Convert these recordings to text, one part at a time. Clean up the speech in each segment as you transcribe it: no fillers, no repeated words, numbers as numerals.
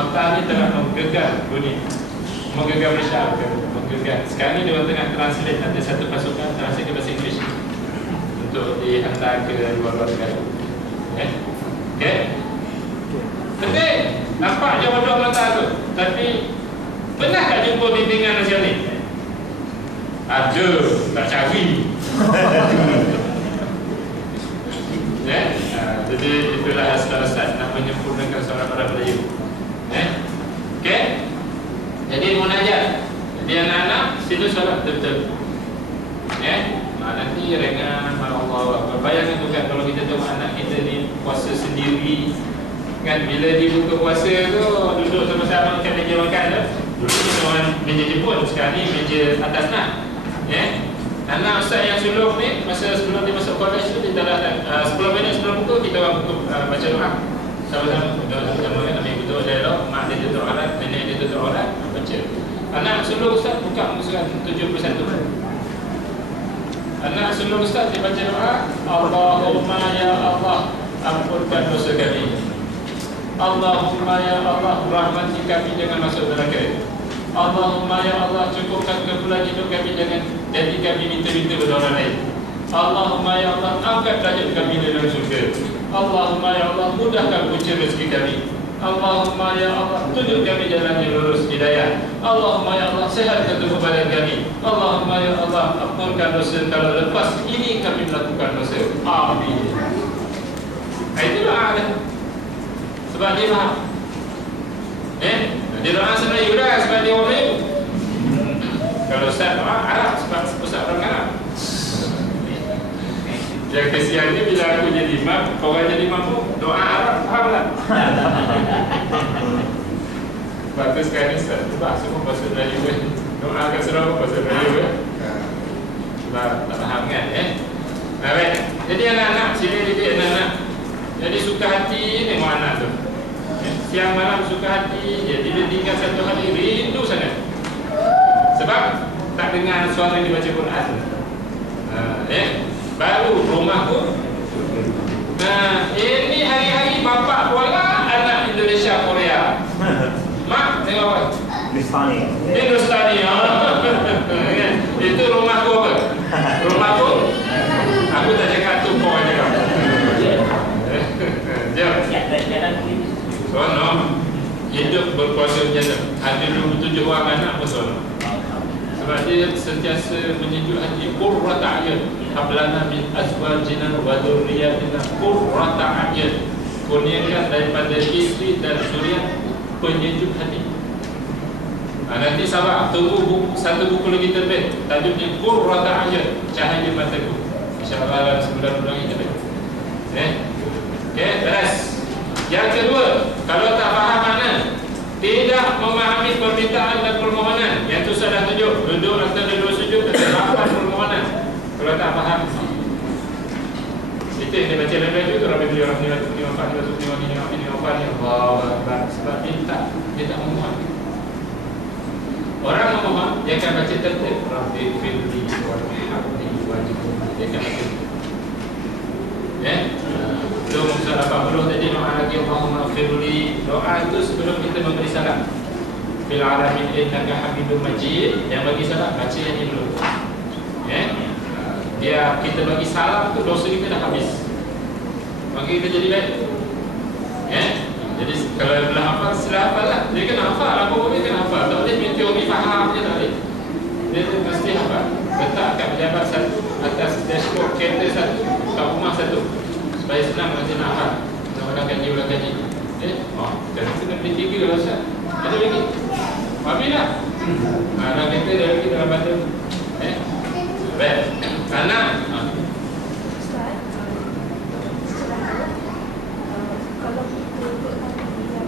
nota ni telah menggegar dunia, menggegar Malaysia, menggegar. Sekarang ni dia tengah translate, ada satu pasukan translate ke bahasa Inggeris untuk dihantar ke luar negara. Okay? Penting. Nampak je bodoh nota tu. Tapi pernah tak jumpa bimbingan macam ni? Ada, tak cari. Jadi itulah asal-asal nak menyempurnakan seorang orang Melayu. Okay? Jadi munajat. Jadi anak-anak sila solat betul-betul. Nanti rengan Allah. Bayangkan tu kan kalau kita tengok anak kita ni puasa sendiri kan, bila dibuka puasa tu duduk sama-sama macam meja makan tu. Dulu kita orang meja jepun, sekarang ni meja atas nak. Anak ustaz yang sulung ni, masa sebelum dia masuk college tu, dia telah 10 minit sebelum buku, kita orang baca doa sama-sama. Sama-sama kan, ambil betul dialog, mak dia tutup aurat, nenek dia tutup aurat, baca. Anak sulung ustaz buka muka surat 71. Anak sulung ustaz dia baca doa, Allahumma ya Allah, ampunkan dosa kami. Allahumma ya Allah, rahmati kami jangan masuk neraka. Allahumma ya Allah, cukupkan keperluan hidup kami, jangan jadi kami minta-minta kepada orang lain. Allahumma ya Allah, angkat derajat kami dalam surga. Allahumma ya Allah, mudahkan punca rezeki kami. Allahumma ya Allah, tunjuk kami jalan yang lurus hidayah. Allahumma ya Allah, sehatkan tubuh badan kami. Allahumma ya Allah, ampunkan dosa kalau lepas ini kami melakukan dosa. Amin. Itu doa kan? Sebab dia faham. Dia doa Melayu dah sebab dia orang Melayu. Kalau Ustaz doa Arab sebab Ustaz orang Arab. Yang kesian ni bila aku jadi imam, korang jadi imam pun doa Arab, faham tak? Sebab tu sekarang ni Ustaz ubah semua bahasa Melayu kan. Doa kat Sarawak bahasa Melayu kan. Sebab tak faham kan. Baik. Jadi anak-anak, sini didik anak-anak. Jadi suka hati tengok anak tu. Siang malam suka hati dia, bila tinggal satu hari rindu sangat. Sebab tak dengar suara dia baca Quran. Baru rumah pun. Ini hari-hari bapa kuala anak Indonesia Korea. Mak tengok apa? Hindustani. Itu rumahku apa? Rumahku. Aku tak cakap tu kau aja kau. Jom. Sono hidup berkuasa jasa. Ada 27 orang anak pun sono. Sebab dia sentiasa menyejuk hati. Qurrata a'yun hablana min azwajina wa dhurriyyatina qurrata a'yun. Kurniakan daripada isteri dan zuriat penyejuk hati. Nanti sabar, tunggu satu buku lagi terbit. Tajuknya Qurrata a'yun, cahaya mataku. InsyaAllah sebulan ini kita. Okey, terus. Yang kedua, kalau tak faham makna, tidak memahami permintaan dan permohonan. Yang tu sudah tunjuk, duduk antara dua sujud dan hafal permohonan. Kalau tak faham, itu yang dia baca lebih itu Rabbi beliau Allah. Sebab dia tak memohon. Orang memohon, dia akan baca tertib. Rabbi firli warhamni wajibun. Dia akan baca. Belum surah 80 tadi doa lagi Allahumma firli. Doa itu sebelum kita memberi salam. Fil alamin innaka hamidum majid. Yang bagi salam baca yang ini dulu. Dia kita bagi salam tu dosa kita dah habis. Maka kita jadi baik. Jadi kalau belum hafal sila hafal lah. Dia kena hafal, apa pun dia kena hafal. Tak boleh minta orang faham je tak boleh. Dia mesti hafal. Letak kat pejabat satu, atas dashboard kereta satu, kat rumah satu. Supaya senang nanti nak hafal. Orang kaji. Jangan kena beli 3 kalau Ustaz. Ada lagi? Habis dah. Anak kita dah lagi dalam batu. Baik. Anak. Ustaz, kalau kita ikut Nabi yang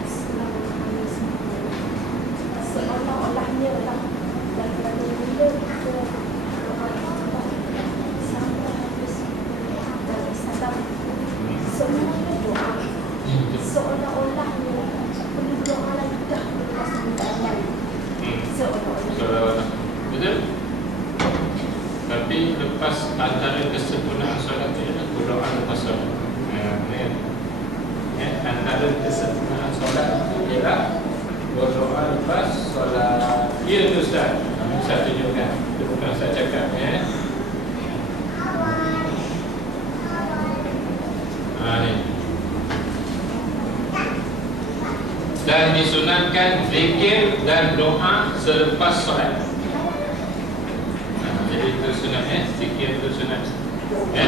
seolah-olahnya lah daripada bila kita sampai habis dari salam semuanya doa. Seolah-olahnya perlu doa lagi dah lepas mendalam. Seolah-olah. Betul? Tapi lepas antara kesempurnaan solat itu adalah berdoa lepas solat. Antara kesempurnaan solat itu ialah lepas solat. Ya tu Ustaz. Ustaz tunjukkan. Itu bukan Ustaz cakap ya. Ni. Dan disunatkan zikir dan doa selepas solat. Jadi itu sunatnya, zikir itu sunat. Ya.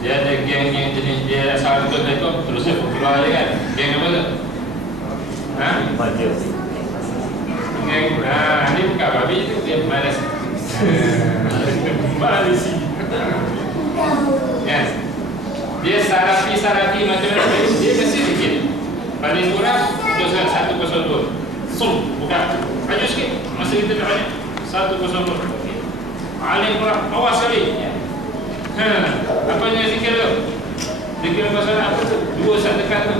Dia ada geng-geng jenis dia asal ikut terus dia keluar je kan. Geng apa tu? Baca. Geng, ni bukan babi tu, dia malas. Malisi. Yes. Dia sarafi macam mana? Dia mesti zikir. Paling kurang itu 102. Bukan. Maju sikit. Masa kita nak banyak 102. Paling kurang awas sekali. Apa yang zikir tu? Zikir masalah apa tu? 2 saat tekan tu.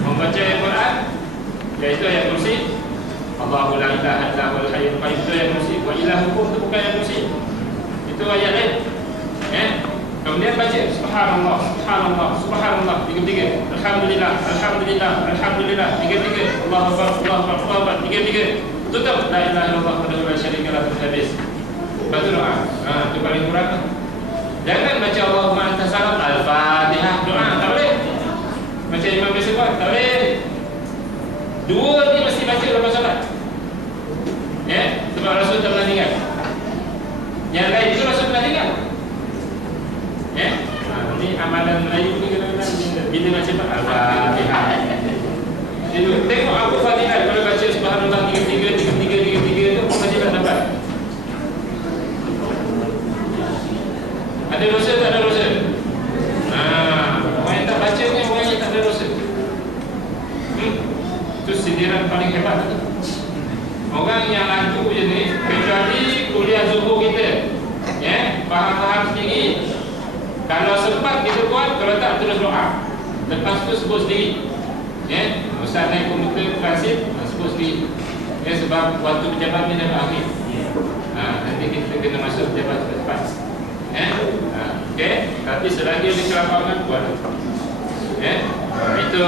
Membaca Al-Quran, iaitu ayat kursi. Allahu la ilaha illa huwal hayyul qayyum, itu ayat kursi. Wa ilahukum tu bukan ayat kursi. Itu ayat lain. Kemudian baca subhanallah, subhanallah, subhanallah 3-3. Alhamdulillah, alhamdulillah, alhamdulillah 3-3. Allahu akbar, Allahu akbar, Allahu akbar 3-3. Tutup la ilaha illallah wahdahu la syarika lahu habis. Baca doa. Itu paling kurang. Jangan baca Allahumma anta salam al-Fatihah doa, tak boleh. Macam imam biasa buat, tak boleh. 2 ni mesti baca lepas solat. Ya, sebab Rasul tak pernah tinggal. Yang lain itu Rasul pernah tinggal. Ya, ini amalan Melayu ni kadang-kadang bila baca al-Fatihah. Tengok Abu Fadilah kalau baca subhanallah 3-3 tu Fadilah dapat. Ada dosa tak ada dosa? Orang yang tak baca ni orang yang tak ada dosa. Itu sindiran paling hebat tu. Orang yang laku je ni, kecuali kuliah zuhur kita, ya, faham-faham sendiri. Kalau sempat kita buat, kalau tak terus doa. Lepas tu sebut sendiri. Ya, Ustaz naik komuter transit, sebut sendiri. Ya, sebab waktu pejabat ni dah berakhir. Nanti kita kena masuk pejabat cepat. Ya, okey. Tapi selagi ada kelapangan buat. Ya, itu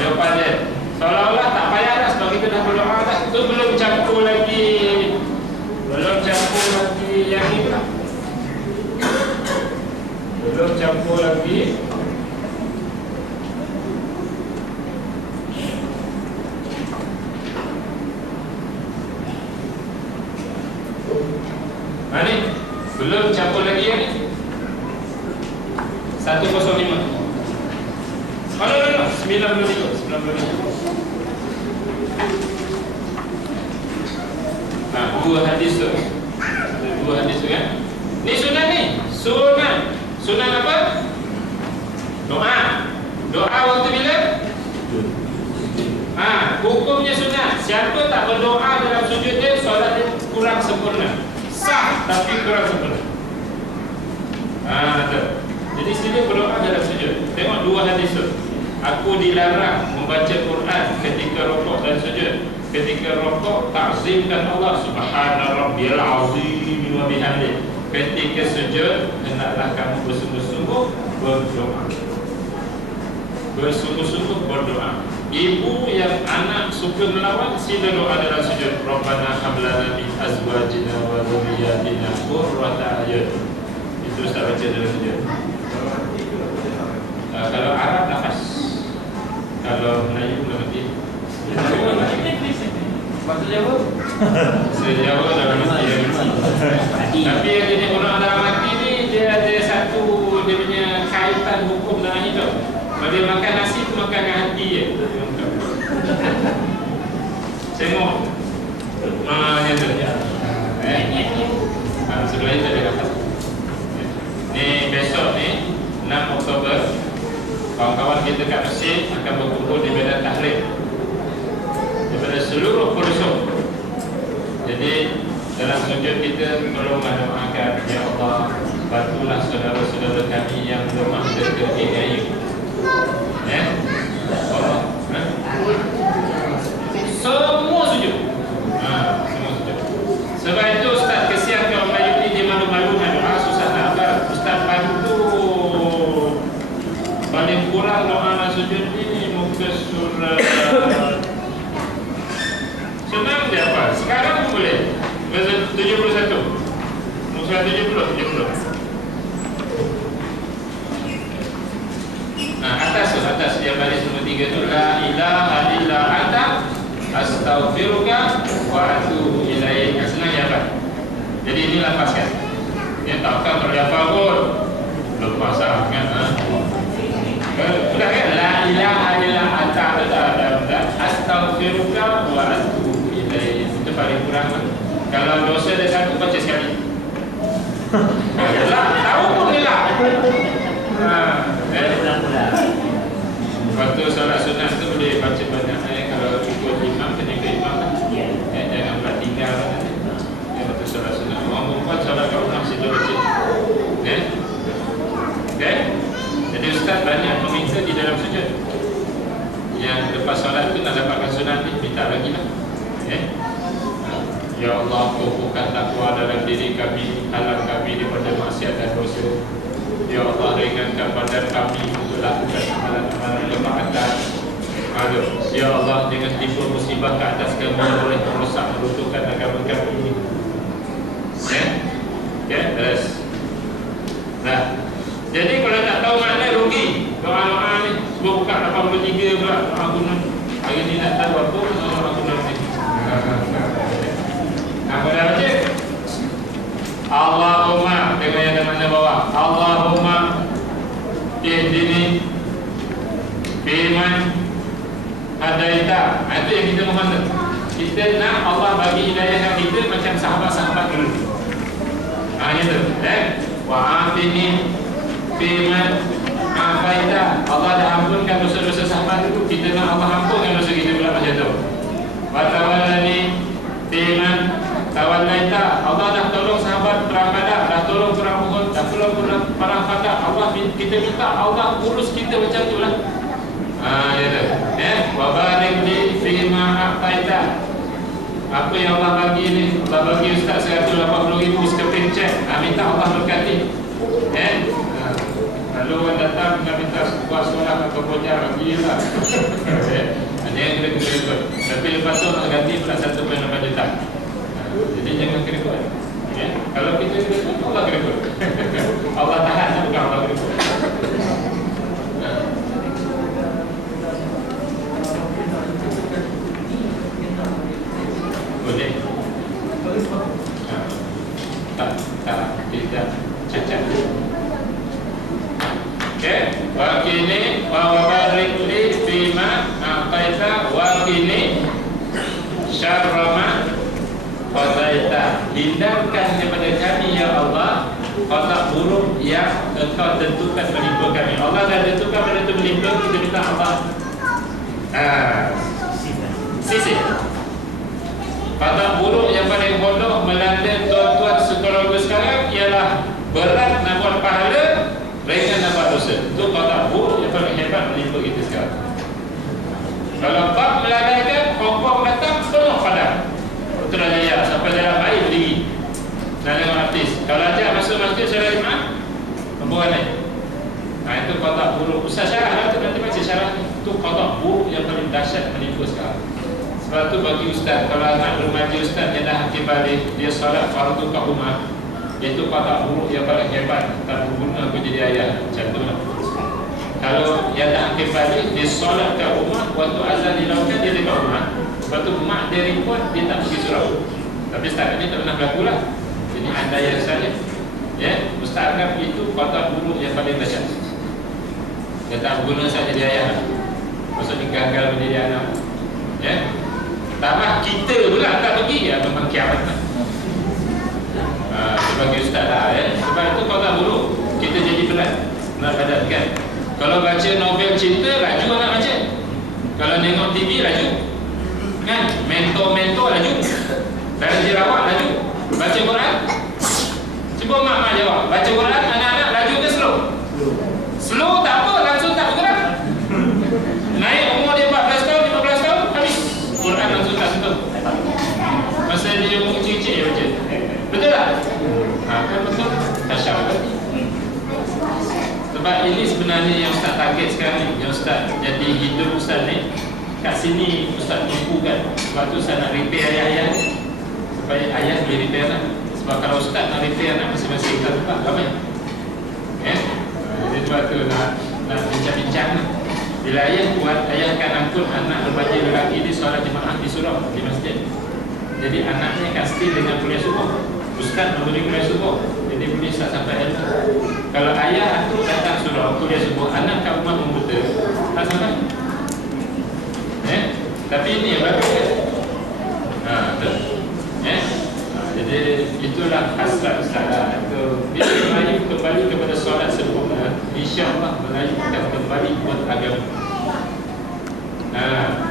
jawapan dia. Seolah-olah tak payah dah sebab kita dah berdoa dah. Itu belum campur lagi yang ni pula. Belum campur lagi ni. Belum campur lagi yang ni 105. No, 95. Dua hadis tu. Dua hadis tu kan. Ni sunat ni. Sunat apa? Doa. Doa waktu bila? Hukumnya sunat. Siapa tak berdoa dalam sujud dia, solat dia kurang sempurna. Sah tapi kurang sempurna. Betul. Jadi sila berdoa dalam sujud. Tengok dua hadis tu. Aku dilarang membaca Quran ketika rukuk dan sujud. Ketika rukuk ta'zimkan Allah subhana rabbiyal azim wa bihamdihi. Ketika sujud hendaklah kamu bersungguh-sungguh berdoa. Bersungguh-sungguh berdoa. Ibu yang anak suka melawan, sila doa dalam sujud. Rabbana hab lana min azwajina wa dhurriyyatina qurrata a'yun. Itu Ustaz baca dalam sujud. Kalau Arab nafas. Kalau Melayu mengerti. Bahasa Jawa? Bahasa Jawa dalam mati. Tapi yang jadi orang dalam mati ni, dia ada satu, dia punya kaitan hukum dalam hidup. Kalau dia makan nasi tu makan dengan hati je. Tengok. Macam tu. Sebelah ni tak ada dapat. Ni besok ni 6 Oktober, kawan-kawan kita kat Mesir akan berkumpul di Medan Tahrir daripada seluruh pelosok. Jadi dalam sujud kita tolong doakan, ya Allah, bantulah saudara-saudara kami yang lemah dan teraniaya. Ya, Allah. Semua sujud. Semua sujud. Sebab itu Ustaz kesian kaum Melayu ni, dia malu-malu nak doa, susah nak abar. Ustaz bantu paling kurang doa nak sujud ni muka surat Senang dia hafal. Sekarang pun boleh. Verse 71. Surah 70. Nah, atas yang baris nombor 3 tu, la ilaha illa anta astaghfiruka wa atubu ilaik. Senang ya Pak. Jadi ini lapaskan. Dia takkan terhafal pun. Lepas sangat. Sudah kan? La ilaha illa anta astaghfiruka wa atubu ilaik. Itu paling kurang. Kalau dosa ada satu, baca sekali. Lah, tahu pun gelap. Waktu solat sunat tu boleh baca banyak ayat. Kalau ikut imam, kena ikut imam. Jangan pula tinggal. Waktu solat sunat, orang perempuan solat kat rumah situ baca. Jadi ustaz banyak meminta di dalam sujud. Yang lepas solat tu nak dapatkan sunat ni, minta lagi lah. Ya Allah, kukuhkan takwa dalam diri kami, halang kami daripada maksiat dan dosa. Ya Allah, ringankan badan kami untuk lakukan amalan-amalan ketaatan. Ya Allah, dengan timbul musibah ke atas kami boleh merosak, meruntuhkan agama kami. Terus. Nah, jadi kalau tak tahu makna, rugi. Doa-doa ni, sebab buka 83 pula doa gunung. Hari ni nak tahu apa doa gunung ni. Apa dah baca? Allahumma, tengok yang ada mana bawah. Allahumma ihdini fiman hadaita. Itu yang kita mohon. Kita nak Allah bagi hidayah kita macam sahabat-sahabat dulu. Itu. Wa afini fiman afaita. Allah dah ampunkan dosa-dosa sahabat itu. Kita nak Allah ampunkan dosa kita pula macam tu. Wa tawallani fiman tawallaita. Allah dah tolong sahabat perang Badar, dah tolong perang Uhud, dah tolong perang Khandaq. Allah kita minta Allah urus kita macam itulah. Ya tu. Wa barik li fi ma a'taita. Apa yang Allah bagi ni, Allah bagi ustaz 180,000 sekeping cek. Minta Allah berkati. Lalu orang datang nak minta buat sekolah atau bocah bagilah. Ada yang kena ikut. Tapi lepas tu nak ganti pula 1.8 juta. Jadi jangan kena ikut. Kalau kita kena ikut, Allah kena ikut. Allah tahan, bukan Allah kena ikut. Boleh? Tidak cacat. Wa kini wa barik li fima a'taita wa kini syarra ma qadaita. Hindarkan daripada kami ya Allah qada buruk yang engkau tentukan menimpa kami. Allah dah tentukan benda itu menimpa, kita minta Allah sisi. Qada buruk yang paling bodoh melanda tuan-tuan sekolah sekarang ialah berat nak buat pahala, ringan nak buat dosa. Itu qada buruk yang paling hebat menimpa kita sekarang. Kalau bab meladaikan, Hongkong datang penuh padam. Putrajaya sampai dalam air berdiri. Nak tengok artis. Kalau ajak masuk masjid syarah imam, pembuat ni. Itu qada buruk. Ustaz syarah lah tu, nanti baca syarah ni. Itu qada buruk yang paling dahsyat menimpa sekarang. Sebab tu bagi ustaz, kalau anak remaja ustaz yang dah hakim balik, dia solat fardu kat rumah, itu qada buruk yang paling hebat. Tak berguna aku jadi ayah. Macam tu lah. Kalau yang dah hakim balik, dia solat kat rumah, waktu azan dilakukan dia dekat rumah. Lepas tu mak dia report, dia tak pergi surau. Tapi setakat ni tak pernah berlaku lah. Jadi andaian saya, ustaz anggap itu qada buruk yang paling dahsyat. Dia tak berguna saya jadi ayah. Maksudnya gagal menjadi anak. Tambah kita pula tak pergi, memang kiamat lah. Sebagai ustaz lah. Sebab itu qada buruk, kita jadi berat nak padatkan. Kalau baca novel cinta, laju nak baca. Kalau tengok TV, laju. Kan? Mentor laju. Dari jerawat laju. Baca Quran. Cuba mak-mak jawab. Baca Quran, anak-anak laju ke slow? Slow tak apa, langsung tak bergerak. Naik umur dia 14 tahun, 15 tahun, habis. Quran langsung tak sentuh. Masa dia umur kecil-kecil dia baca. Betul tak? Kan betul? Dahsyat kan? Sebab ini sebenarnya yang ustaz target sekarang ni. Yang ustaz jadi hidup ustaz ni, kat sini Ustaz tumpukan. Sebab tu saya nak repair ayah-ayah supaya ayah boleh repair lah. Sebab kalau Ustaz nak repair nak masing-masing tak tempat ramai. Jadi sebab tu nak bincang-bincang lah. Bila ayah buat, ayah akan angkut anak remaja lelaki di solat jemaah di surau, di masjid. Jadi anaknya akan still dengan kuliah subuh. Ustaz memberi kuliah subuh, jadi boleh start sampai ilmu. Kalau ayah aku datang surau kuliah subuh, anak kat rumah komputer tak sampai. Tapi ini yang bagus kan? Betul. Jadi itulah hasrat Ustaz lah. Bila Melayu kembali kepada solat sempurna, insya-Allah Melayu akan kembali buat agama.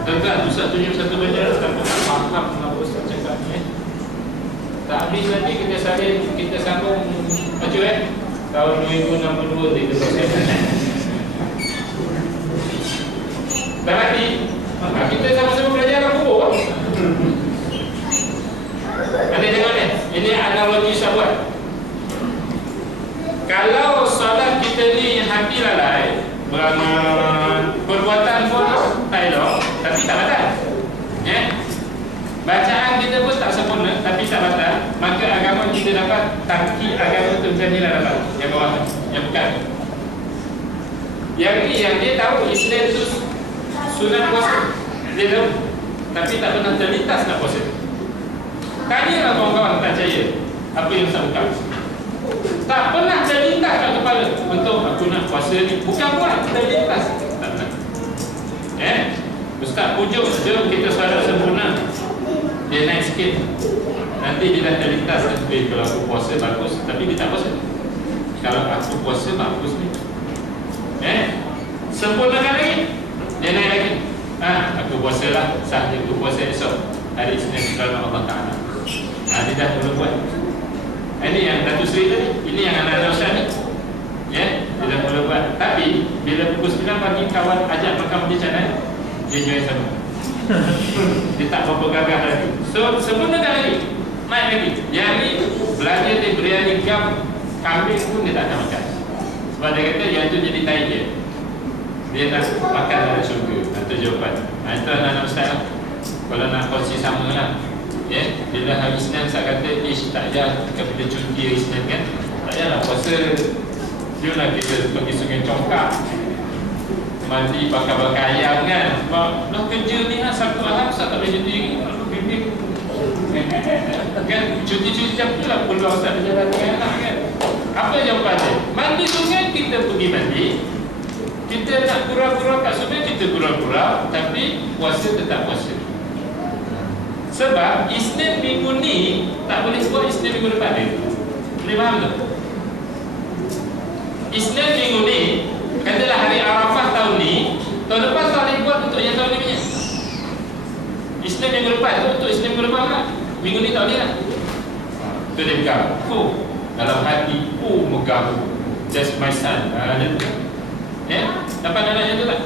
Tuan-tuan, Ustaz tunjuk satu benda tanpa faham apa Ustaz cakap ni. Tak habis nanti kita sambung maju tahun 2062 di Ketua. Tak lagi. Kita sama-sama belajar apa kubur. Ada tengok ni. Ini analogi saya buat. Kalau solat kita ni hati lalai, perbuatan pun tak elok, tapi tak batal. Bacaan kita pun tak sempurna, tapi tak batal. Maka agama kita dapat tangki agama tu macam ni lah dapat. Yang bawah, yang bukan. Yang ni yang dia tahu Islam tu sunat puasa. Dia tahu, tapi tak pernah terlintas nak puasa. Tanyalah kawan-kawan tak percaya apa yang saya buka. Tak pernah terlintas kat kepala untuk aku nak puasa ni. Bukan buat, terlintas. Tak pernah. Ustaz pujuk, jom kita solat sempurna. Dia naik sikit. Nanti dia dah terlintas. Kalau aku puasa bagus, tapi dia tak puasa. Kalau aku puasa bagus ni. Sempurnakan lagi. Dia naik lagi. Aku puasa lah. Sahnya aku puasa esok. Hari Isnin kerana Allah Ta'ala. Dia dah mula buat. Ini yang Datuk Seri tadi. Ini yang anak-anak Ustaz ni. Dia dah mula buat. Tapi bila pukul 9 pagi kawan ajak makan macam mana, dia join sama. Dia tak berapa gagah lagi. So sempurnakan lagi. Naik lagi. Yang ni belajar dia biryani kambing pun dia tak nak makan. Sebab dia kata yang tu jadi tai dia. Dia nak makan dalam syurga. Itu jawapan. Itu anak-anak Ustaz lah. Kalau nak kongsi sama lah. Bila hari Isnin saya kata tak payah kepada cuti hari Isnin kan. Tak payahlah puasa. Jomlah kita pergi Sungai Congkak, mandi bakar-bakar ayam kan. Sebab dah kerja ni lah Sabtu Ahad Ustaz tak boleh cuti. Bimbing kan cuti-cuti jam tu lah peluang Ustaz berjalan dengan anak kan. Apa jawapan dia? Mandi sungai kita pergi mandi. Kita nak kurang-kurang kat sungai kita kurang-kurang, tapi puasa tetap puasa. Sebab Isnin minggu ni tak boleh buat Isnin minggu depan dia. Boleh faham tak? Isnin minggu ni, katalah hari Arafah tahun ni, tahun depan tak boleh buat untuk yang tahun ni punya. Isnin minggu depan tu untuk Isnin minggu depan lah. Minggu ni tak boleh lah. Tu dia pegang. Dalam hati, megah. Just my son. Dia tu. Dapat anak yang tu tak?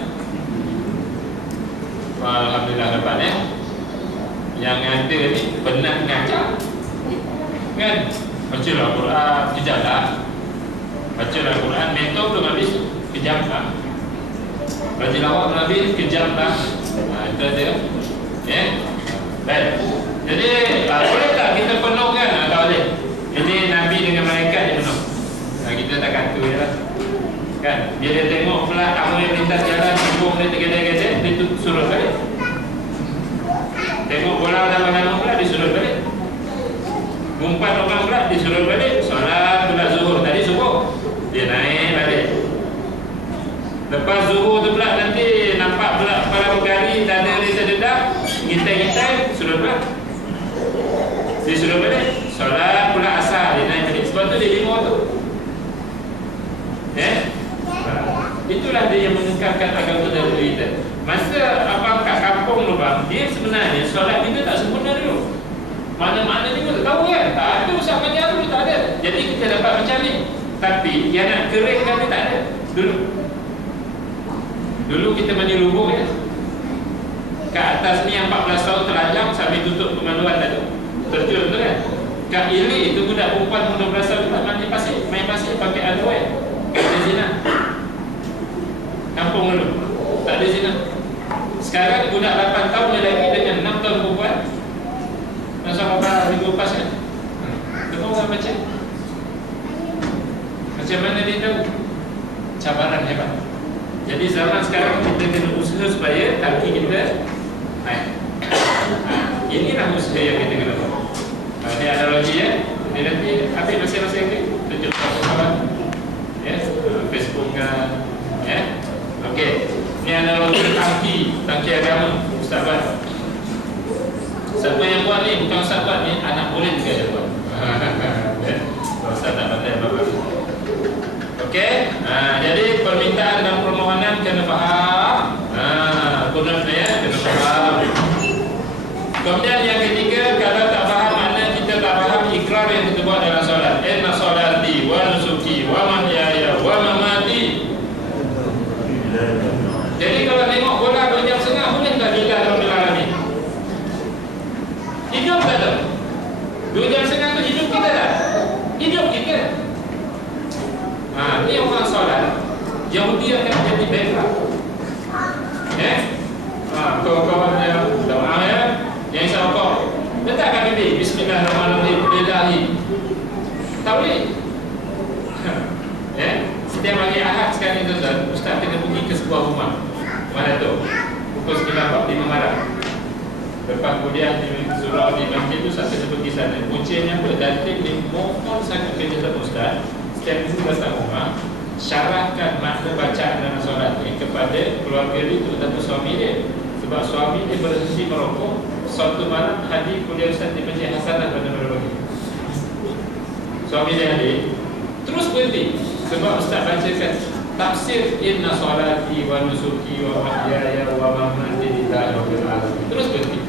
Alhamdulillah dapat Yang ada ni penat ngajar kan? Bacalah Quran, kejap lah. Bacalah Quran, mentor belum habis, kejap lah. Baca lawak belum habis, kejap lah. Itu dia. Baik. Jadi boleh tak kita penuhkan? Tak boleh. Jadi Nabi dengan malaikat dia penuh. Kita tak kata je lah kan? Dia tengok pula kamu yang melintas jalan, hubung dia tergedek-gedek, dia suruh balik. Tengok bola dalam pula disuruh balik. Umpat orang pula disuruh balik. Solat pula zuhur tadi subuh, dia naik balik. Lepas zuhur tu pula nanti nampak pula para pegari dada dia terdedak, ngitai-ngitai, suruh pula. Dia suruh balik. Solat pula asar, dia naik balik. Sebab tu dia 5 waktu. Itulah dia yang mengekalkan agama dahulu kita. Masa abang kat kampung tu bang, dia sebenarnya solat kita tak sempurna dulu. Mana-mana ni pun tak tahu kan. Tak ada usaha menjauh tu, tak ada. Jadi kita dapat macam ni. Tapi yang nak keringkan ni tak ada Dulu kita mandi lubung ya. Kat atas ni yang 14 tahun terajam sambil tutup pemanduan tadi. Terjun tu kan. Kat Ili itu budak perempuan 15 tahun tak mandi pasir, main pasir pakai underwear. Tak ada zina. Kampung dulu tak ada zina. Sekarang budak 8 tahun lelaki dengan 6 tahun perempuan. Masa apa minggu lepas kan? Kita orang baca. Macam mana dia tahu? Cabaran hebat. Jadi zaman sekarang kita kena usaha supaya kaki kita naik. Inilah usaha yang kita kena buat. Ini analogi ya. Ini nanti habis masing-masing ni tunjuk kawan-kawan. Ya, Facebook kan. Ya. Okey. Ini analogi tangki agama Ustaz buat. Siapa yang buat ni bukan Ustaz buat ni, anak murid juga dia buat. Ya. Ustaz tak pandai apa-apa. Okey. Jadi permintaan dan permohonan kena faham. Guna ya, kena faham. Kemudian yang ketiga, kalau tak faham makna kita tak faham ikrar yang kita buat dalam solat. Inna solati wa nusuki wa mahyaya wa mamati. Jadi kalau tengok bola 2 jam setengah, boleh tak kita Rabbil Alamin? Hidup tak ada? 2 jam setengah tu hidup kita tak? Hidup kita. Ni orang solat Yahudi akan jadi bankrupt. Kawan-kawan yang doa ya, yang sahabat letakkan ini Bismillahirrahmanirrahim lillahi. Tak boleh. Setiap hari Ahad sekarang itu Ustaz kena pergi ke sebuah rumah. Mana tu? Pukul 9.45 malam. Lepas kuliah di surau di masjid tu, Ustaz kena pergi sana. Kuncinya apa? Datin ni mohon sangat kerja sama Ustaz. Setiap minggu datang rumah, syarahkan makna bacaan dalam solat ni kepada keluarga dia, terutama suami dia. Sebab suami dia berhenti merokok. Suatu malam hadir kuliah Ustaz di Masjid Hasanah pada malam pagi. Suami dia hadir, terus berhenti sebab Ustaz bacakan tafsir inna solati wa nusuki wa mahyaya wa mamati lillahi rabbil alamin. Terus berhenti.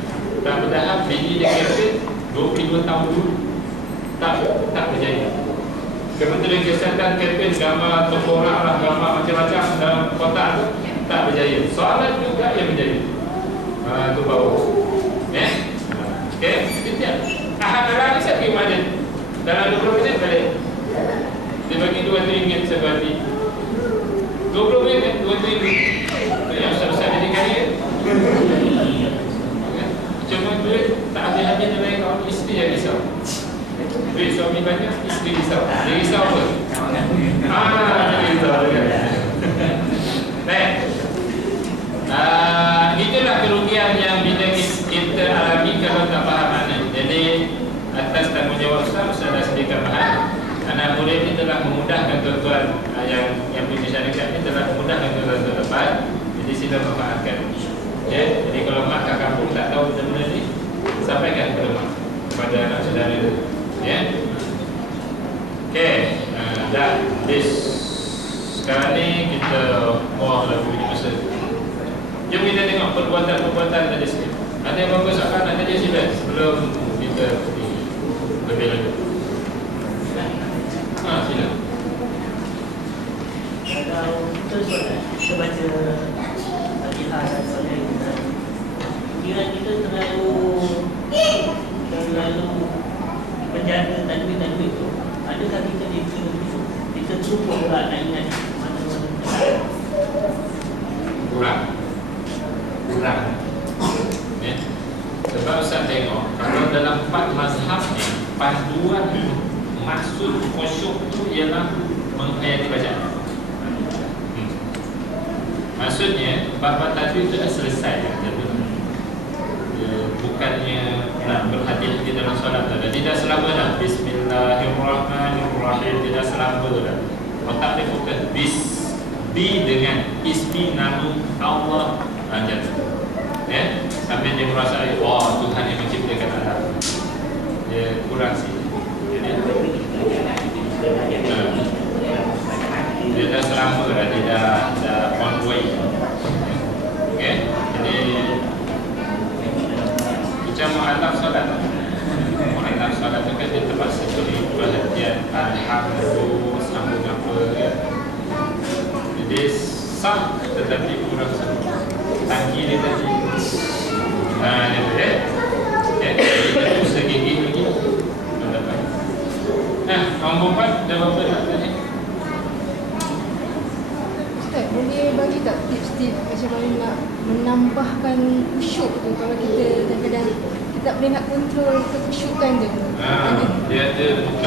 Tak bertahap bini dia kata 22 tahun dulu tak berjaya. Kementerian Kesihatan kempen gambar tengkorak lah, gambar macam-macam dalam kotak tu tak berjaya. Soalan juga yang berjaya. Itu bawah. Okey, setiap Ahad malam ni saya pergi masjid. Dalam 20 minit balik. Dia bagi RM2 satu hati. 20 minit, RM2. Yang besar-besar jadi kaya. Cuma duit tak habis-habis dengan kawan isteri yang risau. Duit suami banyak, isteri risau. Dia risau apa? Dia risau juga. Baik. Itulah kerugian yang bila kita alami kalau tak faham makna. Jadi atas tanggungjawab Ustaz dah sediakan bahan. Anak murid ini telah memudahkan tuan-tuan yang punya syarikat ini telah memudahkan tuan-tuan depan. Jadi sila memaafkan. Ya, jadi kalau mak kat kampung tak tahu benda-benda ni, sampaikan kepada mak, kepada anak saudara itu. Ya. Okey, dah this. Sekarang ni kita mau lagu ini masa. Jom kita tengok perbuatan-perbuatan tadi sikit. Ada yang bagus akan nak tanya sila sebelum kita pergi lebih lanjut. Sila. Kalau kita solat, kita baca Al-Fatihah dan solat kita, kira kita terlalu menjaga tajwid itu. Adakah kita cuba pula nak ingat mana-mana kurang. Ya. Sebab Ustaz tengok kalau dalam 4 mazhab ni panduan maksud khusyuk tu ialah menghayati bacaan. Maksudnya bab tajwid itu dah selesai ya. Bukannya nak berhati-hati dalam solat tu. Jadi dah selama dah Bismillahirrahmanirrahim, tidak selama dah. Otak dia fokus bi dengan ismi nama Allah aja. Ya, sampai dia merasa wah Tuhan yang menciptakan alam. Dia kurang sih. Dia dah selama dah, dia dah on way. Okay, jadi macam mu'alaf solat. Mu'alaf solat tu kan dia terpaksa beri perhatian alhamdulillah sambung apa ya. Jadi sah tetapi kurang sah. Tangki dia tadi. Dia tu ya. Okay, kita usaha gigi lagi. Orang perempuan dah berapa nak tanya? Ustaz, boleh bagi tak tips-tips macam mana nak menambahkan khusyuk tu kalau kita kadang-kadang kita tak boleh nak kontrol kekhusyukan tu. Dia ada untuk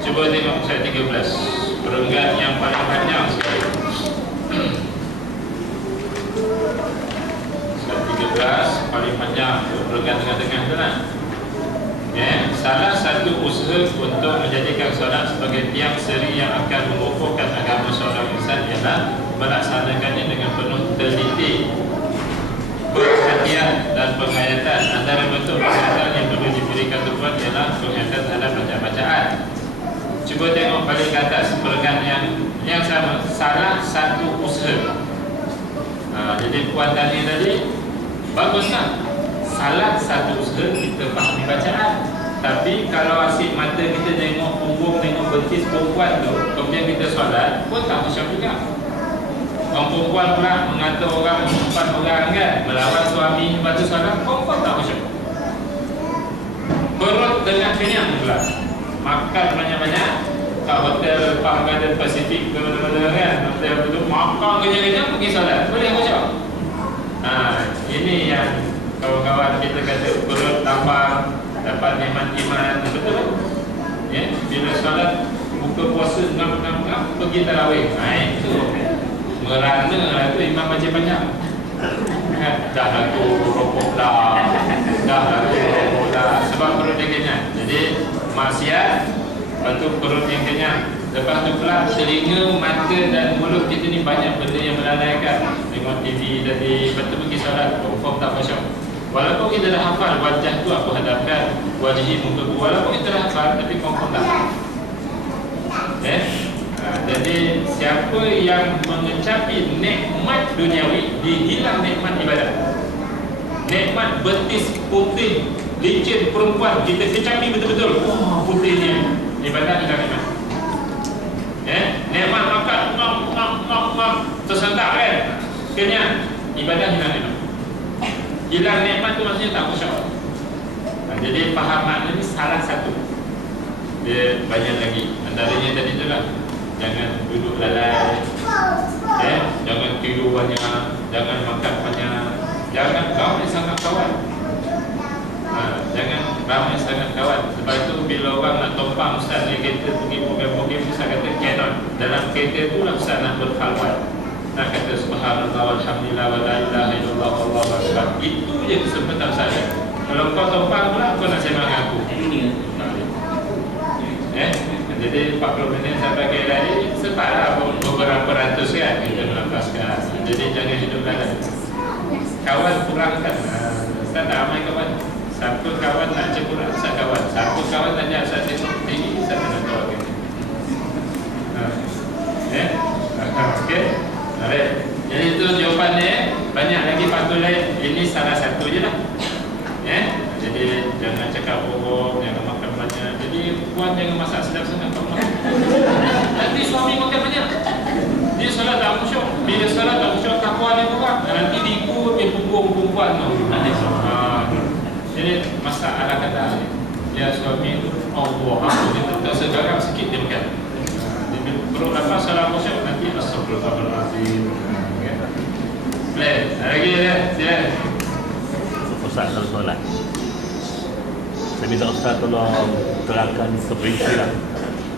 cuba tengok slide 13, perenggan yang paling panjang sekali. Slide 13 paling panjang, perenggan tengah-tengah tu lah. Salah satu usaha untuk menjadikan solat sebagai tiang seri yang akan mengukuhkan agama seorang insan ialah melaksanakannya dengan penuh teliti, perhatian dan penghayatan. Antara bentuk penghayatan yang perlu diberikan tuan ialah penghayatan terhadap bacaan. Cuba tengok balik ke atas perenggan yang sama, salah satu usaha. Jadi puan tadi baguslah, salah satu usaha kita fahami bacaan. Tapi kalau asyik mata kita tengok punggung, tengok betis perempuan tu, kemudian kita solat, pun tak khusyuk juga. Orang perempuan pula mengatur orang, empat orang kan, melawan suami, lepas tu solat, pun tak khusyuk. Perut dengan kenyang pula, makan banyak-banyak kat hotel Palm Garden Pacific ke mana-mana kan, hotel tu makan kenyang-kenyang pergi solat, boleh khusyuk. Ini yang kawan-kawan kita kata perut lapar dapat nikmat iman, betul kan? Ya, bila solat buka puasa ngam-ngam pergi tarawih. Itu merana lah tu imam baca panjang. Dah lah tu rokok dah. Sebab perut dia kenyang. Jadi maksiat, lepas tu perut yang kenyang. Lepas tu pula telinga, mata dan mulut kita ni banyak benda yang melalaikan. Tengok TV tadi, lepas tu pergi solat, confirm tak khusyuk. Walaupun kita dah hafal wajah tu aku hadapkan, wajihi mukaku, walaupun kita dah hafal tapi confirm tak. Jadi siapa yang mengecapi nikmat duniawi, dihilang nikmat ibadah. Nikmat betis putih licin perempuan kita kecapi betul-betul, putihnya, ibadah hilang nikmat. Nikmat makan ngap tersentak kan, kenyang, ibadah hilang nikmat. Hilang nikmat tu maksudnya tak khusyuk. Jadi faham makna ni salah satu. Dia banyak lagi. Antaranya tadi tu lah, jangan duduk lalai, jangan tidur banyak, jangan makan banyak, jangan ramai sangat kawan. Jangan ramai sangat kawan. Sebab tu bila orang nak tumpang ustaz ni kereta pergi program-program, ustaz kata canon. Dalam kereta tu lah ustaz nak berkhalwat, nak kata subhanallah walhamdulillah wa la ilaha illallah wallahu akbar. Itu je kesempatan saya. Kalau kau tumpang pula, kau nak sembang dengan aku. Jadi 40 minit saya bagi lari, sepatlah beberapa ratus kan kita melepaskan. Jadi jangan hidup lalai. Kawan kurangkan. Ustaz tak ramai kawan. Siapa kawan nak cekurat, saya kawan. Siapa kawan nak ajak saya tengok tinggi, saya nak kawan. Okey. Baik. Jadi itu jawapannya. Banyak lagi faktor lain. Ini salah satu je lah. Jadi jangan cakap bohong, jangan makan banyak. Jadi puan jangan masak sedap sangat. Nanti suami makan banyak, dia solat tak khusyuk. Bila solat tak khusyuk, takwa dia kurang. Nanti diikut dia punggung perempuan tu. Jadi masak ala kata dia suami tu, Allah, aku dia tersegarang sikit dia makan. Dia perut lapar solat khusyuk, nanti astagfirullahaladzim. Lagi dia Ustaz kalau solat, saya minta Ustaz tolong terangkan seperinci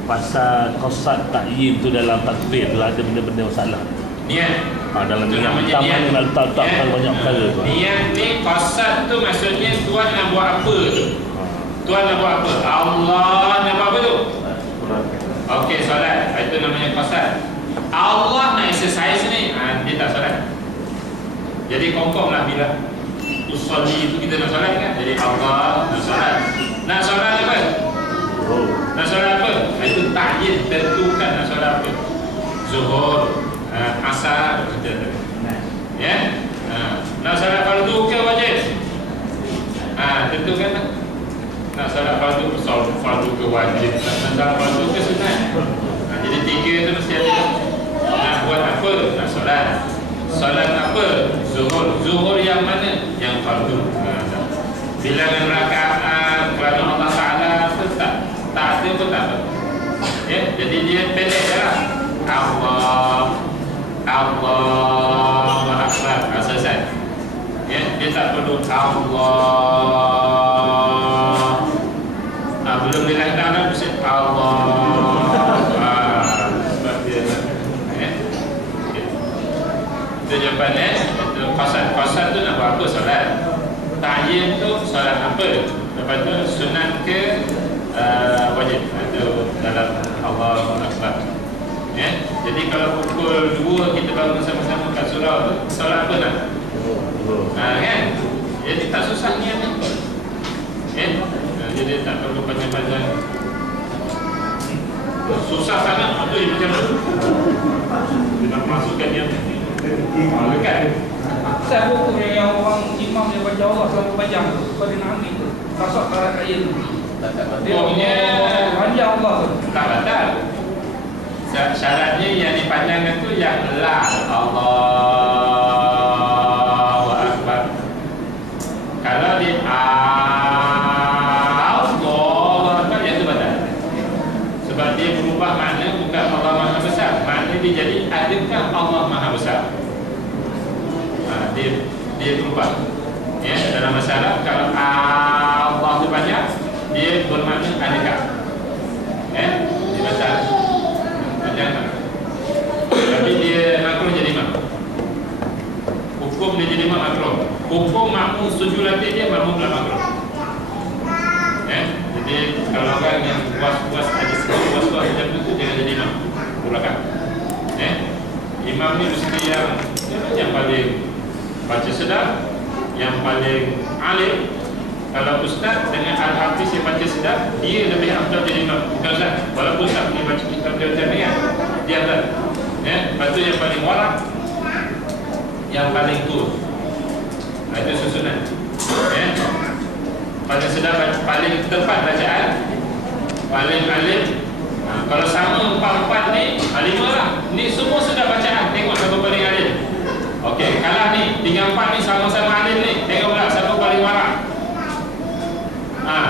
pasal qasad ta'yin tu dalam takbir tu ada benda-benda masalah. Niat. Dalam niat pertama ni letak banyak perkara tu. Niat ni qasad tu maksudnya tuan nak buat apa tu? Tuan nak buat apa? Allah nak buat apa tu? Okey, solat. Itu namanya qasad. Allah nak exercise ni, dia tak solat. Jadi confirm lah bila usolli itu kita nak solat kan? Jadi Allah nak solat. Nak solat apa? Nak solat apa? Itu ta'yin, tentukan nak solat apa. Zuhur, asar, ya. Nak solat fardu ke wajib? Tentukan lah. Nak solat fardu ke wajib? Nak solat fardu ke sunat? Jadi tiga tu mesti ada. Nak buat apa? Nak solat. Zuhur yang mana? Yang fardu. Bilangan rakaat kerana Allah Ta'ala tak ada pun tak apa. Ya, jadi dia pendek je lah. Allahu Akbar. Selesai. Ya, dia tak perlu Allah. Belum dilakukan mesti Allah. Sebab dia itu jawapannya. Itu qasar tu nak buat apa solat? Ta'yin tu solat apa? Lepas tu sunat ke wajib? Itu dalam Allahu Akbar. Ya? Jadi kalau pukul 2 kita bangun sama-sama kat surau tu, solat apa nak? Kan? Jadi tak susah niat ni. Ya? Jadi tak perlu panjang-panjang. Susah sangat tu macam tu. Kita masukkan yang dekat. Saya buku yang orang imam yang baca Allah selama panjang tu, pada nak ambil tu, kasar karat ayat tu. Pokoknya panjang Allah tu. tak batal. Syaratnya yang dipanjangkan tu yang la Allahu Akbar. Kalau di Allahu Akbar yang tu batal. Sebab dia berubah makna, bukan Allah Maha Besar. Makna dia jadi adakah Allah Maha Besar? Dia berubah. Ya, dalam masalah kalau Allah tu banyak, dia bermakna adakah. Ya, dia batal. Jangan. Tapi dia makruh jadi imam. Hukum dia jadi imam makruh. Hukum makmum setuju latih dia, makmum tak makruh. Jadi kalau orang yang puas-puas ada sikit puas-puas macam tu jangan jadi imam. Belakang. Imam ni mesti yang paling baca sedap, yang paling alim. Kalau ustaz dengan al-hafiz yang baca sedap, dia lebih afdal jadi imam. Bukan ustaz, walaupun ustaz dia baca kitab dia macam ni kan, dia afdal. Lepas tu yang paling warak, yang paling cool. Itu susunan. Paling sedap, paling tepat bacaan, paling alim. Kalau sama empat-empat ni, 5 lah. Ni semua sedap bacaan. Tengok siapa paling alim. Okey, kalah ni 3-4 ni sama-sama alim ni. Tengoklah siapa paling warak.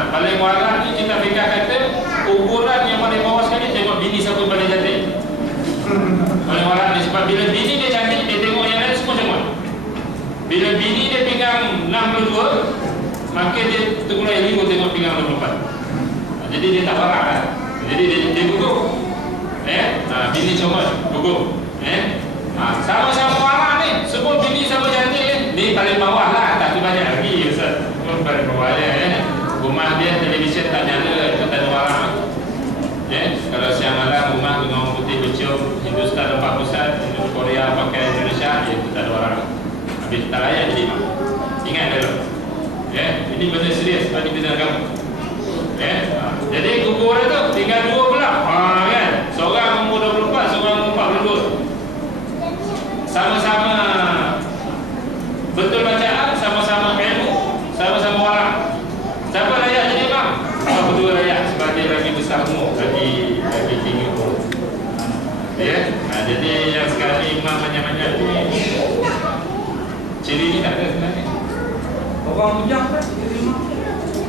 Paling warak ni kita berikan kata ukuran yang paling bawah sekali, tengok bini siapa paling cantik. Paling warak ni sebab bila bini dia cantik, dia tengok yang lain semua semua. Bila bini dia pinggang 62, maka dia tergolong 5 tengok pinggang 64. Jadi dia tak warak kan. Jadi dia gugup. Bini comot gugup. Sama-sama warak ni, semua bini sama cantik ni paling bawah lah, tak tu banyak lagi ustaz. Paling bawah dia rumah dia televisyen tak nyala, itu tak ada warak. Kalau siang malam rumah dengan orang putih bercium Hindustan 4 pusat, Korea pakai Indonesia, itu tak ada warak. Habis tak layak jadi imam. Ingat dulu. Ini benda serius bagi kita agama. Jadi gugur tu tinggal 2 pula. Kan? Seorang umur 24, seorang umur 42. Sama-sama betul bacaan, sama-sama ilmu, sama-sama warak. Siapa layak jadi imam? Apa berdua layak sebab dia lagi besar umur, lagi tinggi umur. Jadi yang sekali imam banyak-banyak ni ciri ni tak ada sebenarnya. Orang bujang kan jadi imam.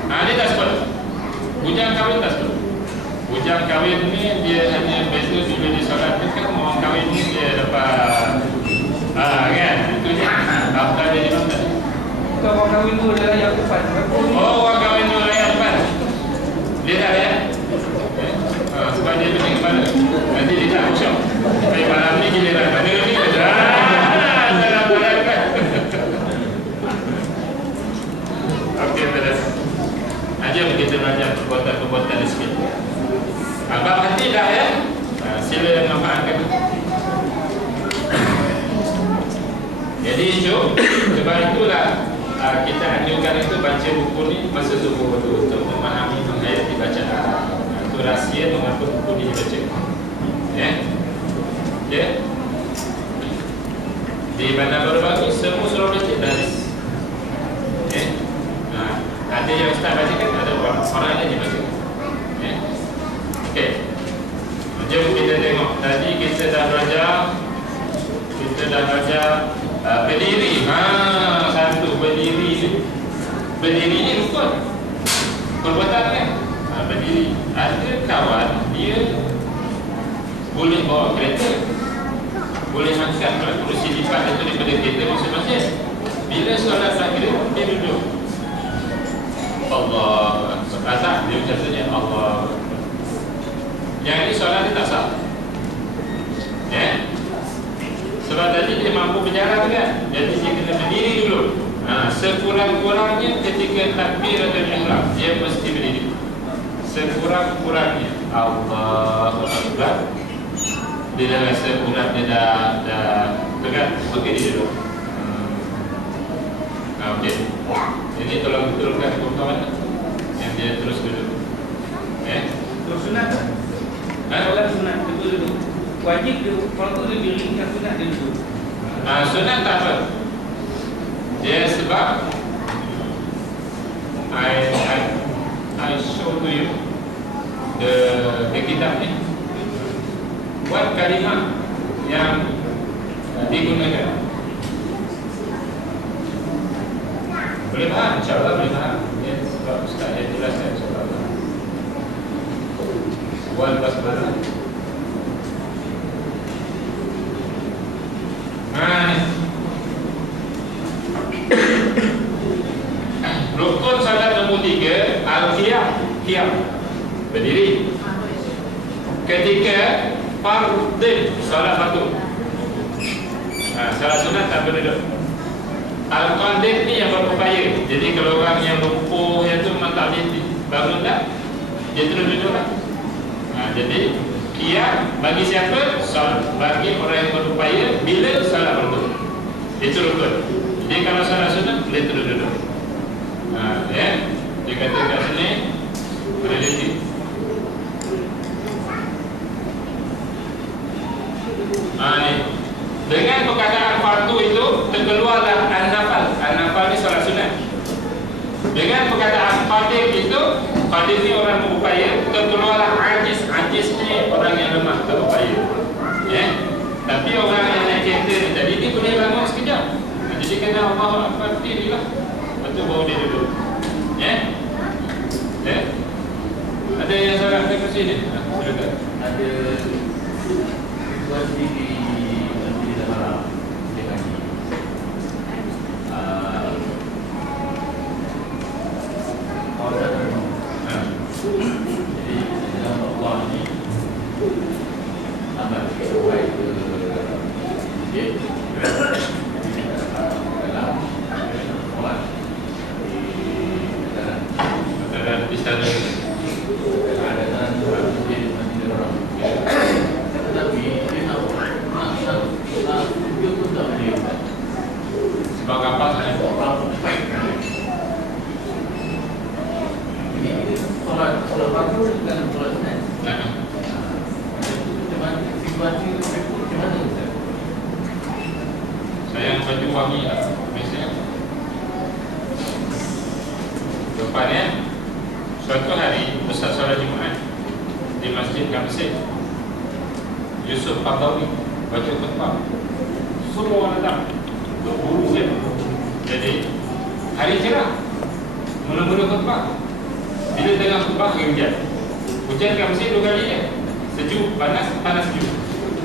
Dia tak sebut. Bujang kahwin tak sebut. Bujang kahwin ni dia hanya beza bila dia solat ni kan orang kahwin ni dia dapat kan? Itu je. After dia imam tak. Bukan orang kahwin tu dia layak depan. Orang kahwin tu layak depan. Dia tak layak. Sebab dia pening kepala. Nanti dia tak syok. Sampai malam ni giliran mana ni dalam malam kan. Okey, beres. Jom kita belajar perbuatan-perbuatan ni sikit. Abang hati dah sila manfaatkan. Jadi sebab itulah kita anjurkan itu baca buku ni masa zuhur tu untuk memahami menghayati bacaan. Itu rahsia mengapa buku ni dibaca. Di Bandar Baru Bagus semua surau masjid dah ada yang ustaz bacakan, ada orang lain yang baca. Okey. Jom kita tengok. Tadi kita dah belajar berdiri. boleh bawa kereta, boleh angkat kerusi lipat itu daripada kereta masing-masing. Bila solat maghrib, dia duduk. Allah Akbar. Dia macam saja Allah. Yang ini solat dia tak sah. Sebab tadi dia mampu berjalan kan, jadi dia kena berdiri dulu. Sekurang-kurangnya ketika takbiratul ihram dia mesti berdiri. Sekurang-kurangnya Allahu Akbar. Bila rasa uratnya dah tegak, berdiri dulu. Okey. Ini tolong betulkan kawan-kawan yang dia terus duduk. Terus sunat tak? Solat sunat duduk. Wajib duduk. Kalau tu dia ringkas sunat dia duduk. Sunat tak apa. Dia sebab I show to you the kitab ni. Buat kalimah yang digunakan. Boleh faham? InsyaAllah boleh faham. Sebab Ustaz yang jelaskan insyaAllah. Wal basmalah. Rukun salat nombor 3 Al-Qiyam, berdiri. Ketiga fardhu, salat fardu. Salat sunat tak berduduk. Al-Qadim ni yang berupaya. Jadi kalau orang yang lumpuh yang tu memang tak boleh bangun tak, dia terus duduk lah. Jadi Qiyam bagi siapa? Bagi orang yang berupaya bila salat fardu. Itu rukun. Jadi kalau salat sunat boleh terus duduk. Dia kata kat sini relatif. Ni dengan perkataan fardu itu terkeluarlah an-nafal. An-nafal ni salat sunat. Dengan perkataan qadim itu, qadim ni orang berupaya, terkeluarlah ajiz. Ajiz ni orang yang lemah, tak berupaya. Tapi orang yang naik kereta ni tadi dia boleh bangun sekejap. Jadi kena Allah Akbar dirilah. Lepas tu baru dia duduk. Ada yang salah ke kursi ni? Silakan. Ada situasi di dalam malam dia kaji. Jadi dalam Allah ni amat sesuai ke dia dalam orang Dalam istana ada dalam masjid orang. Tetapi dia nak dia pun tak boleh. sebab apa saya? Ini solat fardu dengan solat sunat. Macam situasi macam mana Ustaz? Saya yang baju wangi lah biasanya. Depannya suatu hari Ustaz solat Jumaat di Masjid Kamsik, Yusuf Qardawi baca khutbah. Semua orang datang berburu dia. Jadi hari cerah, mula-mula khutbah. Bila tengah khutbah hujan. Hujan Kamsik 2 kali je. Sejuk, panas, panas sejuk.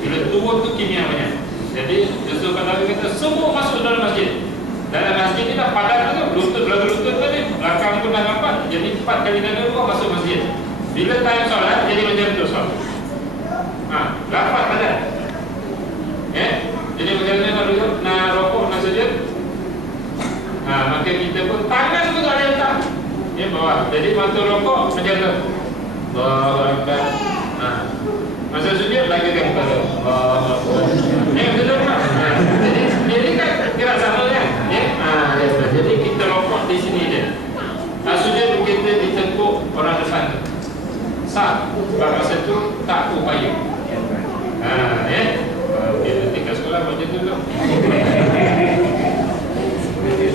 Bila turun tu kimia banyak. Jadi Yusuf Qardawi kata semua masuk dalam masjid. Dalam masjid ni dah padat tu, lutut tadi, belakang pun dah nampak. Jadi 4 kali ganda orang masuk masjid. Bila time solat, jadi macam tu solat. Rapat padat. Jadi macam mana nak duduk, nak rokok, nak sujud. Maka kita pun tangan pun tak ada letak. Bawah. Jadi mata rokok macam tu. Allahu Akbar. Masa sujud lagi kan kepala. Allahu Akbar. Betul tak? Jadi dia ni kan gerak sama kan? Jadi kita rokok di sini je. Sujud kita ditengkuk orang depan tu. Sah. Sebab masa tu tak upaya. Okey, nanti kat sekolah macam tu tu.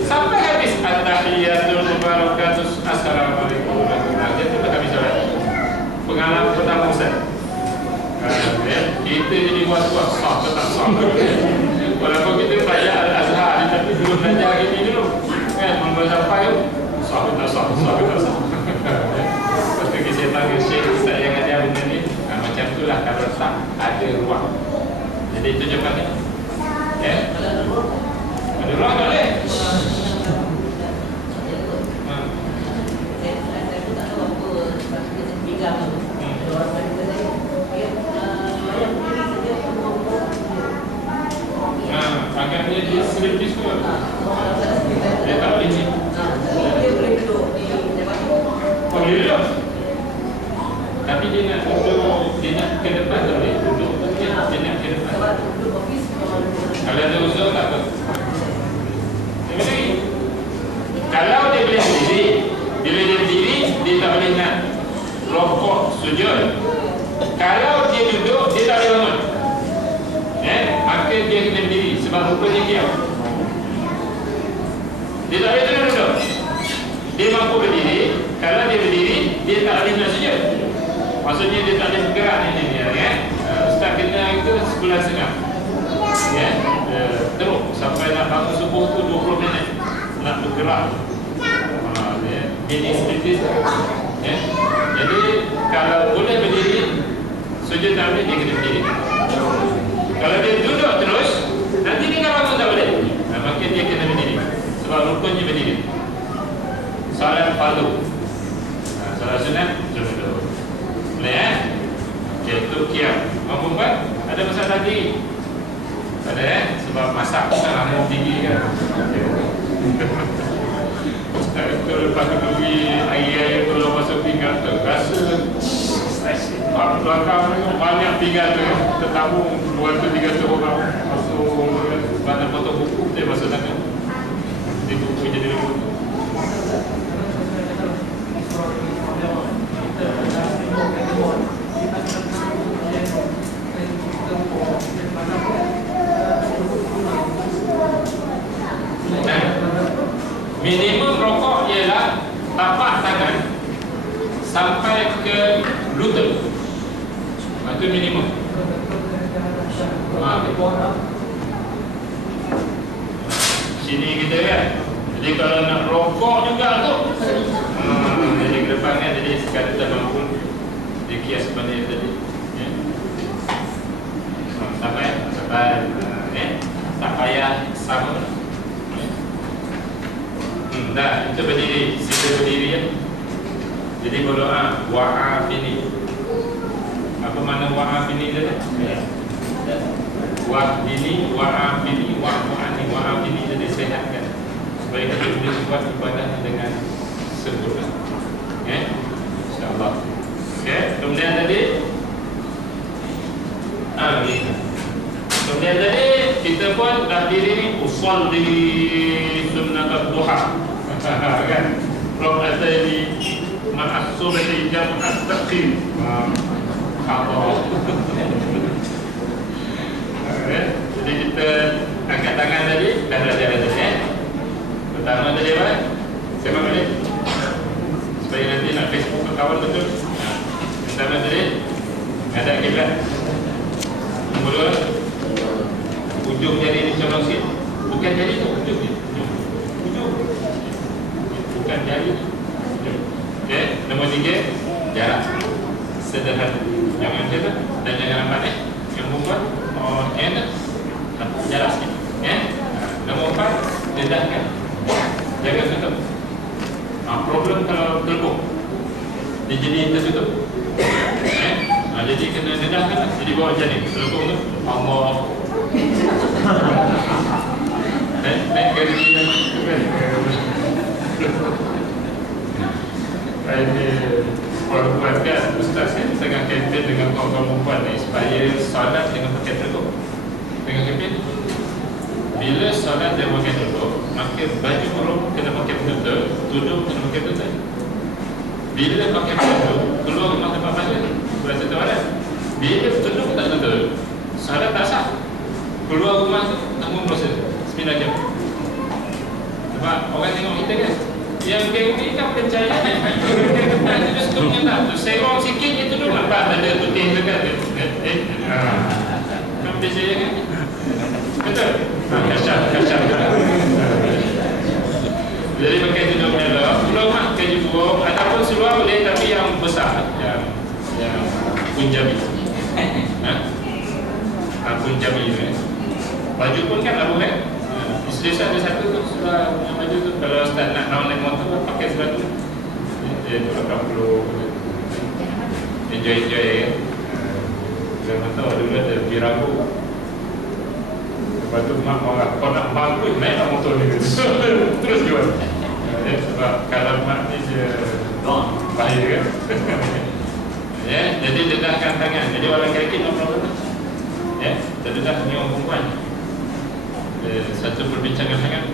Sampai habis at-tahiyatul mubarakatus assalamualaikum warahmatullahi wabarakatuh. Itu dah habis solat. Pengalaman pertama Ustaz. Kita jadi was-was sah ke tak sah. Walaupun kita belajar Al-Azhar tapi belum belajar gini dulu. Belum sampai tu sah ke tak sah, sah ke tak sah. Lepas tu kita tanya Syekh Ustaz yang ajar benda ni. Macam itulah kalau tak ada ruang. Jadi itu je panggil. Ya. Ada ruang tak boleh. Agaknya dia selipis ke? Dia tak boleh ni. Oh, boleh duduk. Tapi dia nak duduk, dia nak ke depan tak boleh duduk. Dia nak ke depan. Kalau ada usaha tak apa. Dia lagi. Kalau dia boleh berdiri, bila dia berdiri, dia tak boleh nak rokok sujud. Kalau dia duduk, dia tak boleh bangun. Maka dia kena berdiri sebab rupanya diam. Dia tak boleh duduk. Dia mampu berdiri. Kalau dia berdiri, dia tak boleh nak sujud. Maksudnya dia tak boleh bergerak ni. Ustaz kena itu sebulan setengah. Teruk sampai nak bangun subuh tu 20 minit nak bergerak. Ini seperti itu. Jadi kalau boleh berdiri, sujud tak boleh, dia kena berdiri. Kalau dia duduk terus, nanti dia kan bangun tak boleh. Maka dia kena berdiri. Sebab rukunnya berdiri. Salat fardu. Salat sunat duduk. Boleh Itu kiam. Mampu buat? Ada masalah tadi? Ada sebab masak sangat tinggi kan. Kalau lepas tu pergi air kalau masuk pinggan tu rasa belakang banyak pinggan tu tetamu 200-300 orang masuk banyak potong buku dia masuk sana dia buku jadi lembut. Minimum rokok ialah tapak tangan sampai ke lutut. Itu minimum. Sini kita kan. Jadi kalau nak rokok juga tu. Jadi ke depan kan. Jadi sekali tak mampu dia kias pada yang tadi. Sampai tak payah sama. Dah, itu berdiri, sila berdiri ya. Jadi berdoa wa'afini. Apa makna wa'afini dia? Wa'afini, wa'afini, wa'afani, wa'afini. Jadi sehatkan supaya kita boleh buat ibadah dengan sempurna. InsyaAllah. Kemudian tadi kemudian tadi kita pun dah diri ni usalli sunnat ad-duha. Kan rakaataini ma'as subhi jam'at taqim. Jadi kita angkat tangan tadi dah belajar tadi pertama tadi apa? Siapa balik? Supaya nanti nak Facebook ke kawan betul. Pertama tadi ada kiblat. Nombor 2 ujung jari ni colong sikit. Bukan jari tu, ujung ni. Ujung. Bukan jari ni. Nombor 3 jarak. Sederhana. Jangan macam tu. Dan jangan nampak yang membuat jarak sikit. Nombor 4 dedahkan. Jaga tutup. Problem kalau terbuka dia jadi tertutup. Jadi kena dedahkan. Jadi bawa macam ni. Terbuka tu Allah. Naik gaji ini perempuan kan Ustaz kan tengah kempen dengan kawan-kawan perempuan ni supaya solat dengan pakai tertutup. Tengah kempen bila solat dia pakai tertutup, maka baju kurung kena pakai tertutup, tudung kena pakai tertutup. Bila pakai tertutup, keluar rumah tempat baju berasa tawaran. Bila tudung tak tertutup, solat tak sah. Keluar rumah tu tanggung proses 9 jam. Sebab orang tengok kita kan yang geng ni kan percaya dia suka mengenal tu serong sikit je tu dulu nampak ada putih dekat kan percaya kan betul? Kacau jadi pakai tudung melok belum mak keju buruk ataupun seluar boleh tapi yang besar yang punjabi pun jami baju pun kan lalu isteri saya ada satu tu surah baju tu kalau ustaz nak naik motor pakai surah tu dia tu akan perlu enjoy saya tahu dulu ada pergi ragu lepas tu mak marah kau nak bagus naik lah motor ni terus jual sebab kalau mak ni dia bahaya kan jadi dedahkan tangan jadi orang kaki no problem terdedah dengan orang perempuan satu perbincangan tangan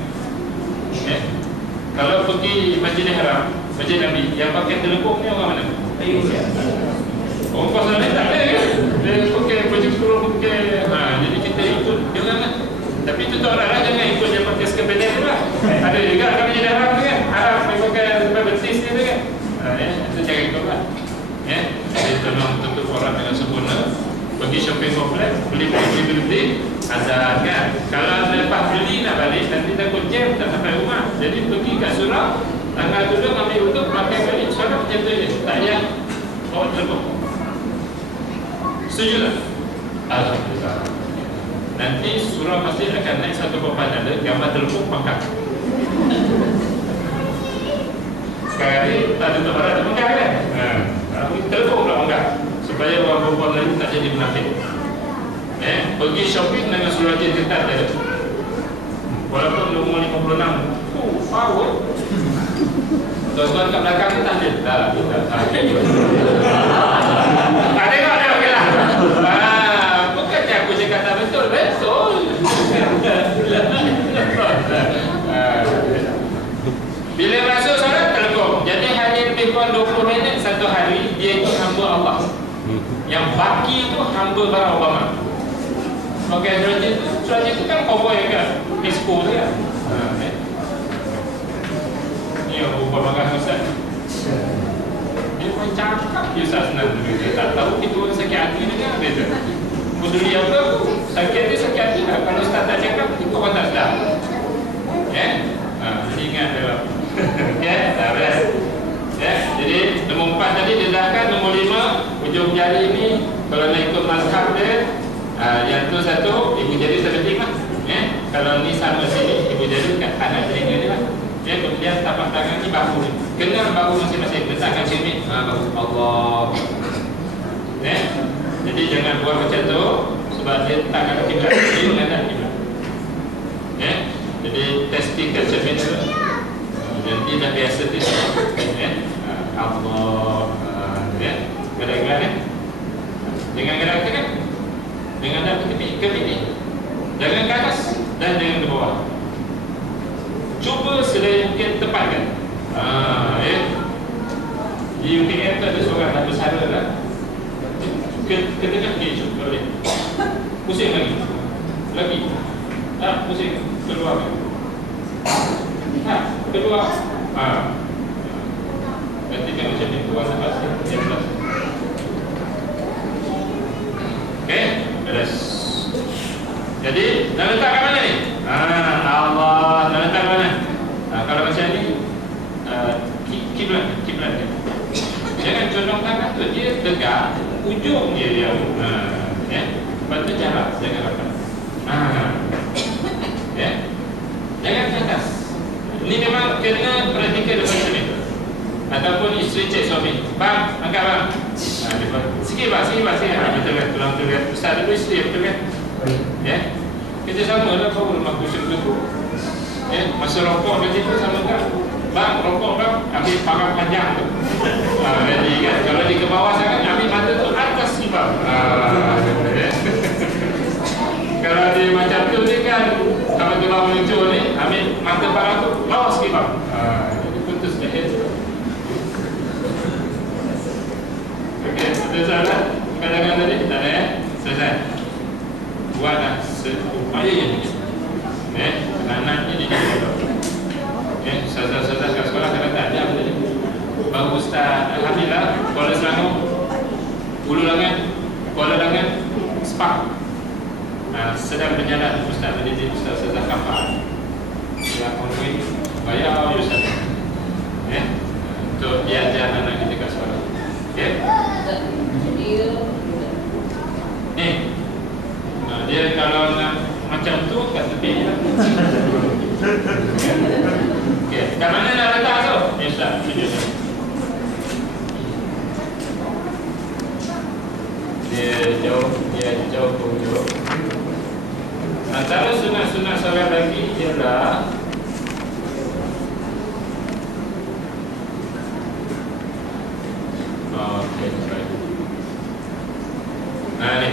kalau pergi Masjidil Haram Masjid Nabi yang pakai telekung ni orang mana? Orang pasal lain tak ada kan? Dia pakai baju kurung pakai jadi kita ikut dia orang kan? Tapi itu tak orang lah jangan ikut dia pakai skepedek tu lah ada juga kan Masjidil Haram tu kan? Haram dia pakai betis dia tu kan? Itu jangan ikut lah dia tolong tutup orang dengan sempurna pergi shopping complex beli azan kan kalau lepas beli nak balik nanti takut jam tak sampai rumah jadi pergi kat surau tanggal duduk ambil uduk pakai balik solat macam tu je tak payah bawa telefon setuju tak? Alhamdulillah nanti surau masjid akan naik satu papan ada gambar telefon pangkat sekarang ni tak tutup arah tak pangkat kan? Telefon pula pangkat supaya orang perempuan lain tak jadi munafik pergi shopping dengan surah ketat dia walaupun umur 56 power tuan-tuan kat belakang ni tak ada tak tengok dia okey lah bukan aku cakap tak betul bila masuk solat telefon jadi hanya lebih kurang 20 minit satu hari dia itu hamba Allah yang baki itu hamba Barack Obama pakai surah itu kan cowboy kan disco tu kan ni yang Obama kan Ustaz dia pun cakap dia Ustaz senang dia tak tahu kita orang sakit hati dengan beza peduli apa sakit hati kalau Ustaz tak cakap kita orang tak sedar jadi ingat dalam jadi nombor 4 tadi dedahkan, nombor 5 ujung jari ni kalau nak ikut mazhab dia yang tu satu ibu jari sebeting lah kalau ni sama sini ibu jari kat kanan telinga dia lah kemudian tapak tangan ni bahu ni kenal bahu masing-masing letakkan sini bahu Allah jadi jangan buat macam tu sebab dia tangan kiblat dia menghadap kiblat jadi testing kat cermin tu nanti dah biasa tu Allah gerak-gerak dengan gerak kan dengan dah ke pipi jangan ke atas dan jangan ke bawah cuba sedaya mungkin tepatkan di UKM tu ada seorang dah bersara lah ketika dia cuba boleh pusing lagi pusing keluar keluar nanti kan macam ni keluar lepas dia lepas beres jadi nak letak kat mana ni? Allah nak letak kat mana? Kalau macam ni kiblat jangan condong tangan tu dia tegak ujung dia lepas tu jarak jangan rapat jangan ke atas ni memang kena perhatikan depan cermin ataupun isteri cek suami bang, angkat bang sikit bang betul kan, tulang betul kan ustaz dulu isteri betul kan kerja sama lah kau rumah kusuk tu masa rokok dia pun sama kan bang, rokok bang, ambil parang panjang tu jadi kan, kalau dia ke bawah sangat ambil mata tu atas si bang kalau dia macam tu ni kan kalau tu bang meluncur ni ambil mata parang tu bawah sikit bang jadi putus jahit Okey, salah kadang-kadang tadi tak ada selesai buatlah seupaya yang mungkin anak-anak ni dia ustazah-ustazah kat sekolah kadang-kadang ada apa tadi baru Ustaz Alhamdulillah Kuala Selangor Ulu Langan Kuala Langan Spark sedang berjalan Ustaz mendidik ustazah kapal yang ongoing bayar Ustaz untuk diajar anak kita kat sekolah Dia kalau nak macam tu kat tepi lah. Okey, kat mana nak letak tu? Ya Ustaz, tunjuk ni. Dia jauh hujung. Antara sunat-sunat solat lagi ialah okey, baik. Ni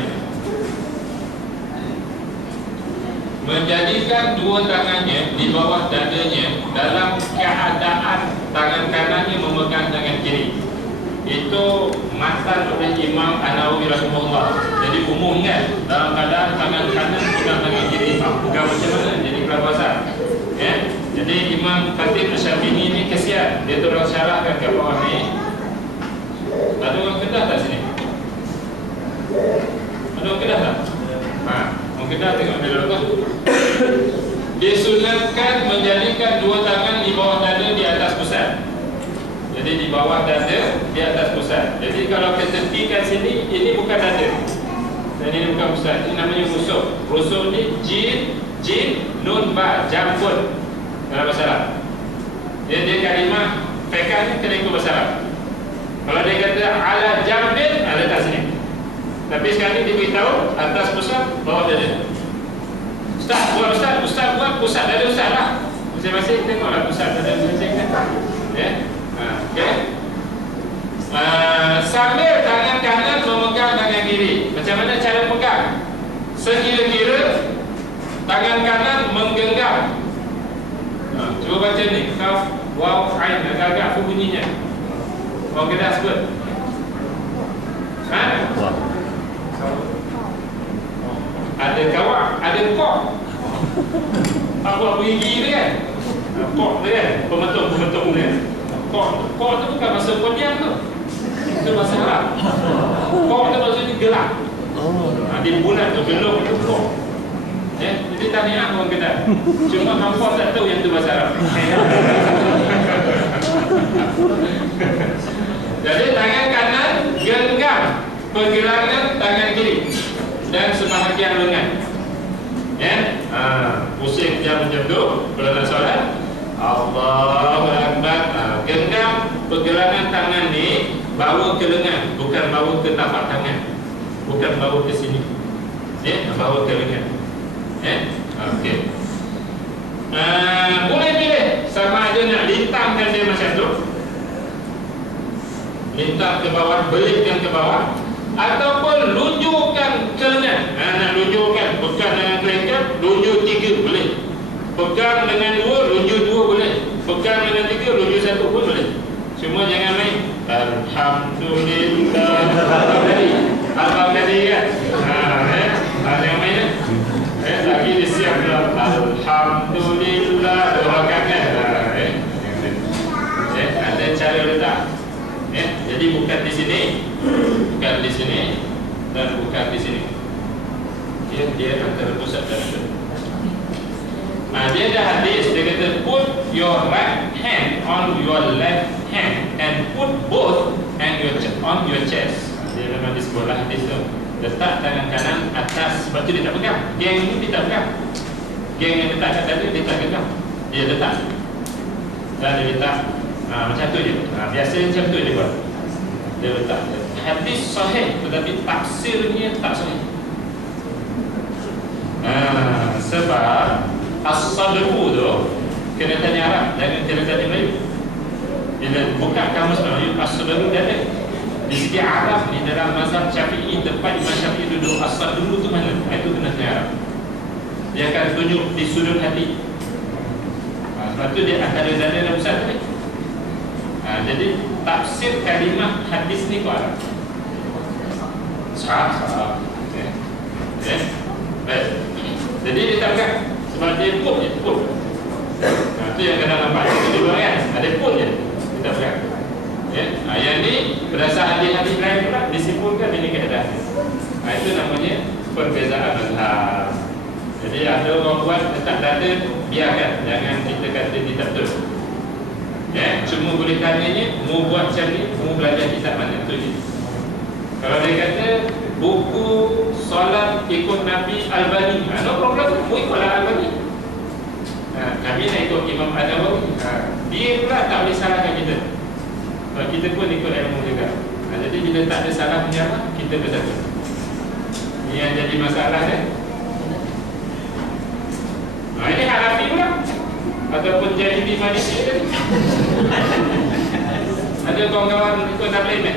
menjadikan dua tangannya di bawah dadanya dalam keadaan tangan kanannya memegang tangan kiri. Itu matan oleh Imam An-Nawawi rahimahullah. Jadi umum kan, dalam keadaan tangan kanan pegang tangan kiri, bukan macam mana jadi perabasar. Ya? Jadi Imam Khatib Syafi'i ni kesian, dia turun syarahkan ke bawah ni. Ada orang Kedah tak sini? Ada orang Kedah tak? Orang Kedah tengok dia dulu. Disunatkan menjadikan dua tangan di bawah dada di atas pusat. Jadi di bawah dada, di atas pusat. Jadi kalau ketepikan sini, ini bukan dada. Dan ini bukan pusat. Ini namanya rusuk. Rusuk ni jin, nun, ba, jambut dalam bahasa Arab. Dia kalimah fiqh ni kena ikut bahasa Arab. Kalau dia kata ala jambin, letak sini. Tapi sekarang ni dia beritahu atas pusat, bawah dada. Ustaz buat pusat dada Ustaz lah. Masing-masing tengoklah pusat dada masing-masing kan. Ya. Okay. Sambil tangan kanan memegang tangan kiri. Macam mana cara pegang? Sekira-kira tangan kanan menggenggam. Cuba baca ni. Kaf, waw, ain. Agak-agak apa bunyinya? Orang Kedah sebut. Ada kawak, ada kok. Apa gigi dia kan? Kok dia kan? Pemetung dia. Kok tu bukan bahasa Podian tu. Itu bahasa Arab. Kok tu maksudnya gelap. Di bulan tu gelap tu kok. Jadi tahniah orang Kedah. Cuma hampa tak tahu yang tu bahasa Arab. Jadi tangan kanan genggam pergelangan tangan kiri dan sebahagian lengan. Pusing jam macam tu kalau nak solat. Allahu Akbar. Genggam pergelangan tangan ni bawa ke lengan, bukan bawa ke tapak tangan, bukan bawa ke sini. Bawa ke lengan. Okey. Boleh pilih sama ada nak lintangkan dia macam tu, lintang ke bawah, belitkan ke bawah, ataupun lunjukkan ke lengan. Nak lunjukkan, pegang dengan kelingkap, lunjuk 3 boleh. Pegang dengan 2, lunjuk 2 boleh. Pegang dengan 3, lunjuk 1 pun boleh. Cuma jangan main alhamdulillah. Abang tadi kan? Jangan main lagi disiap lah. Alhamdulillah. Orang kangen. Ada cara letak. Jadi bukan di sini, bukan di sini, dan bukan di sini. Dia antara pusat dan pusat. Dia ada hadis, dia kata put your right hand on your left hand and put both and on your chest. Dia memang di sekolah hadis tu. Letak tangan kanan atas, sebab tu dia tak pegang. Geng ni dia tak pegang. Geng yang letak kat dada dia tak pegang. Dia letak. Dan dia letak macam tu je. Biasa macam tu dia buat. Dia letak. Hadis sahih tetapi tafsirnya tak sahih. Sebab as-sadru tu kena tanya Arab, jangan kena tanya Melayu. Bila buka kamus Melayu, as-sadru dia ada. Di segi Arab ni dalam mazhab Syafi'i, tempat Imam Syafi'i duduk, as-sadru tu mana? Itu kena tanya Arab. Dia akan tunjuk di sudut hati. Sebab tu dia akan ada dada dan pusat tadi. Jadi tafsir kalimah hadis ni kau Arab. Sahab. Baik. Jadi dia tak pegang. Sebab dia pun je, pun. Itu yang kena nampak di luar kan. Ada pun je. Kita pegang. Yang ni berdasar hadis-hadis lain pula disimpulkan ini keadaan. Itu namanya perbezaan mazhab. Jadi ada orang buat letak dada, biarkan. Jangan kita kata tidak betul. Cuma boleh tanyanya, mau buat macam ni, mau belajar kitab mana, tu je. Kalau dia kata buku solat ikut Nabi Al-Bani. No problem, ikutlah Al-Bani. Kami nak ikut Imam An-Nawawi. Dia pula tak boleh salahkan kita. Kita pun ikut ilmu juga. Jadi bila tak ada salah penjara, kita bersatu. Ini yang jadi masalah kan. Ini Hanafi pula ataupun jadi di Malaysia tadi. Ada kawan-kawan ikut tabligh kan?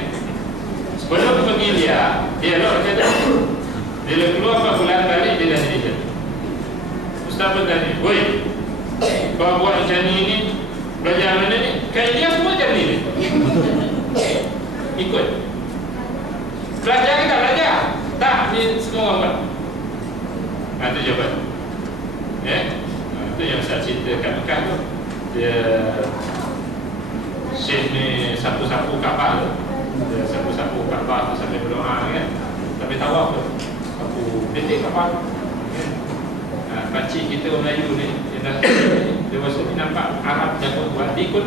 Sebelum pergi dia loh kata. Bila keluar 4 bulan balik dia dah jadi. Ustaz bertanya, "Woi, kau buat macam ni belajar mana ni?" Kan dia semua macam ni. Ikut. Belajar ke tak belajar? Tak, ni semua orang buat. Itu jawapan. Itu yang saya cerita kat Mekah tu. Dia Syekh ni sapu-sapu Kaabah tu. Dia sapu-sapu Kaabah tu sambil berdoa kan. Tapi tawaf tu. Sapu detik Kaabah. Pakcik kita orang Melayu ni, dia rasa ni nampak Arab jago buat ikut.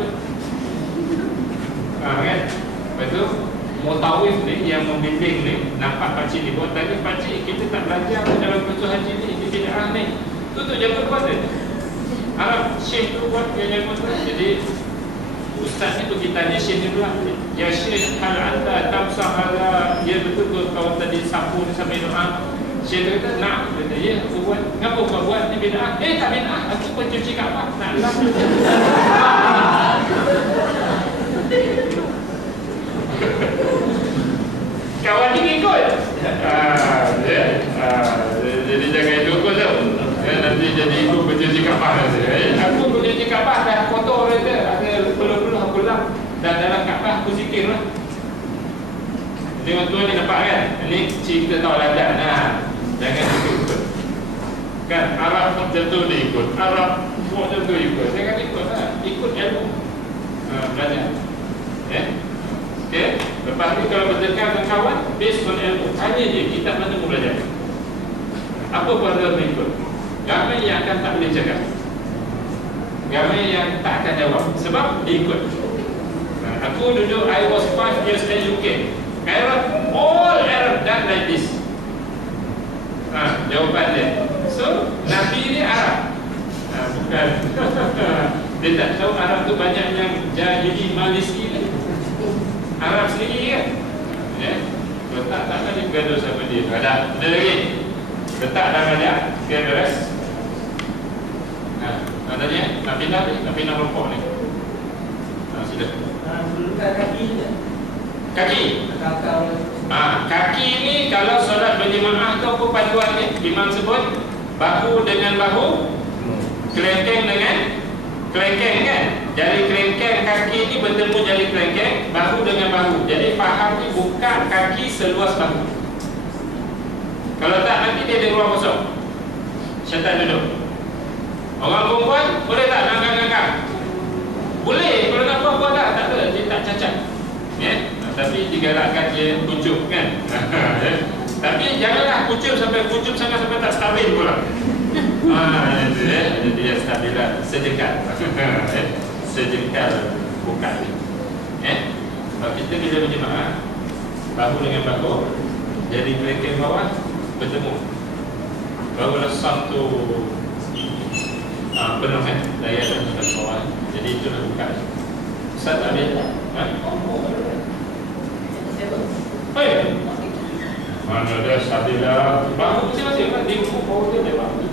Kan? Lepas tu Mutawif ni yang membimbing ni nampak pakcik ni buat tadi, pakcik kita tak belajar dalam kursus haji ni, ini bid'ah ni. Tu jago buat dia. Arab Syekh tu buat dia jago buat. Jadi ustaz ni pergi tanya Syekh ni pula, "Ya Syekh, hal anda tamsah hala?" Ya betul ke kau tadi sapu ni sampai doa? Syekh kata, "Nak." Kata, "Ya, aku buat." "Kenapa kau buat? Ni bid'ah." Tak bid'ah, aku pun cuci Kaabah. Nak lah. Kawan ni ikut. Jadi jangan ikut tau. Nanti jadi ikut bercuci Kaabah. Aku bercuci Kaabah dah kotor dia. Ada peluh-peluh aku lap. Dan dalam Kaabah aku zikir lah. Tengok tuan ni nampak kan? Ini cerita tauladan. Jangan ikut. Kan Arab pun tentu dia ikut. Arab pun tentu ikut. Jangan ikut lah. Ikut ilmu. Belajar. Okay. Lepas ni kalau berdekatan dengan kawan, based on ilmu, tanya dia kitab mana mau belajar. Apa pada ikut? Ramai yang akan tak boleh cakap. Ramai yang tak akan jawab. Sebab dia ikut. Aku duduk, I was 5 years in UK. Arab, all Arab done like this. Jawapan dia. So, Nabi ni Arab. Bukan. Dia tak tahu Arab tu banyak yang jahili Malisi ni. Arab sendiri kan. Letak tak dia gaduh sama dia. Ada lagi. Letak tangan dia, dia beres. Tanya, nak pindah rokok ni. Sila. Bukan kaki je. Kaki. Kaki ni kalau solat berjemaah tu apa panduan ni? Imam sebut bahu dengan bahu, kelengkeng dengan kelengkeng kan? Jari kelengkeng kaki ni bertemu jari kelengkeng, bahu dengan bahu. Jadi faham ni buka kaki seluas bahu. Kalau tak nanti dia ada ruang kosong. Syaitan duduk. Orang perempuan boleh tak langkah-langkah? Boleh, kalau nak buat tak ada, dia tak cacat. Tapi digalakkan dia kucuk kan. Tapi janganlah kucuk sampai tak stabil pula. Jadi dia stabil lah, sejengkal. Sejengkal buka ni. Kalau kita bila berjemaah, bahu dengan bahu, jadi kelengkeng bawah bertemu. Barulah satu penuh kan, daya dan bawah. Jadi itu nak buka. Ustaz tak boleh? Mana ada stabil lah. Bahu masing-masing kan, dia ikut bawah dia bahu.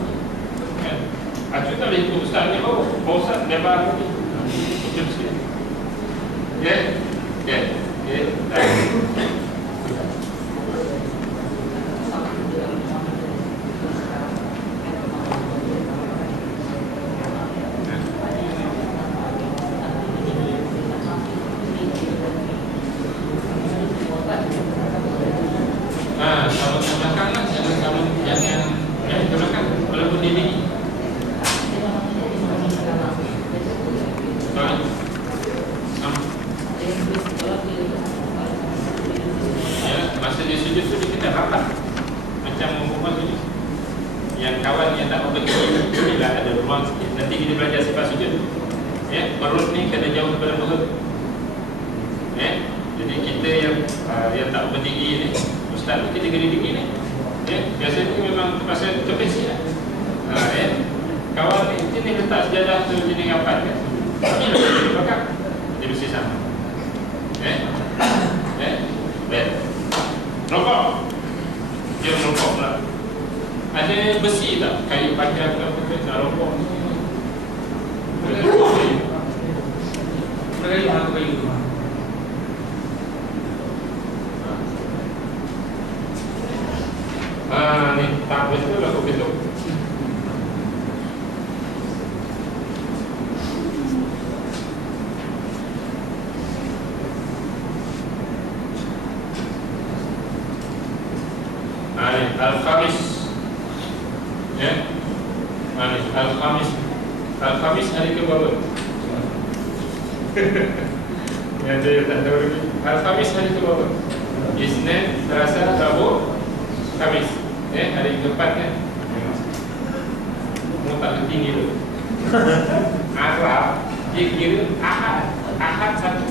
Aku tak boleh ikut Ustaz ni bawah. Ustaz dia bahu ni. Macam sikit. Okay. Masa dia sujud tu dia kena rapat macam perempuan sujud. Yang kawan yang tak berbagi bila ada ruang sikit, nanti kita belajar sifat sujud. Perut ni kena jauh daripada perut. Jadi kita yang tak berdiri ni, Ustaz ni kita gini dingin ni. Ya, biasanya memang pasal kepesi lah. Ya. Kawan ni jenis letak sejadah tu jenis ngapan kan. Ini lah dia pakai. Dia mesti sama. Baik. Rokok. Dia merokok pula. Ada besi tak? Kayu pakai atau apa nak rokok? Berkali aku kayu tu. Ni tak betul aku betul. Al-Khamis. Ya. Al-Khamis. Al-Khamis hari ke berapa? Yang saya tak tahu lagi. Al-Khamis hari ke berapa? Isnin, Selasa, Rabu, Khamis. Hari keempat kan? Mu tak penting gitu. Arab dia kira Ahad. Ahad satu,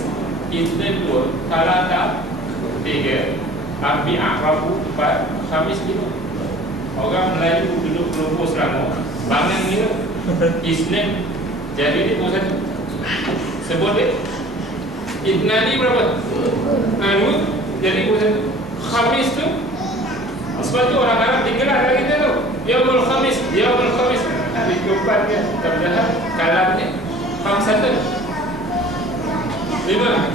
Isnin dua, Selasa tiga, Arbi'ah, Rabu empat, Khamis lima. Orang Melayu duduk Kelompok Selangor bangun kira Isnin jadi dia pun satu. Sebut dia Idnani berapa? Dua. Jadi pun satu. Khamis tu sebab tu orang Arab digelar hari kita tu Yaumul Khamis. Yaumul Khamis hari keempat kan. Padahal kalam ni satu lima.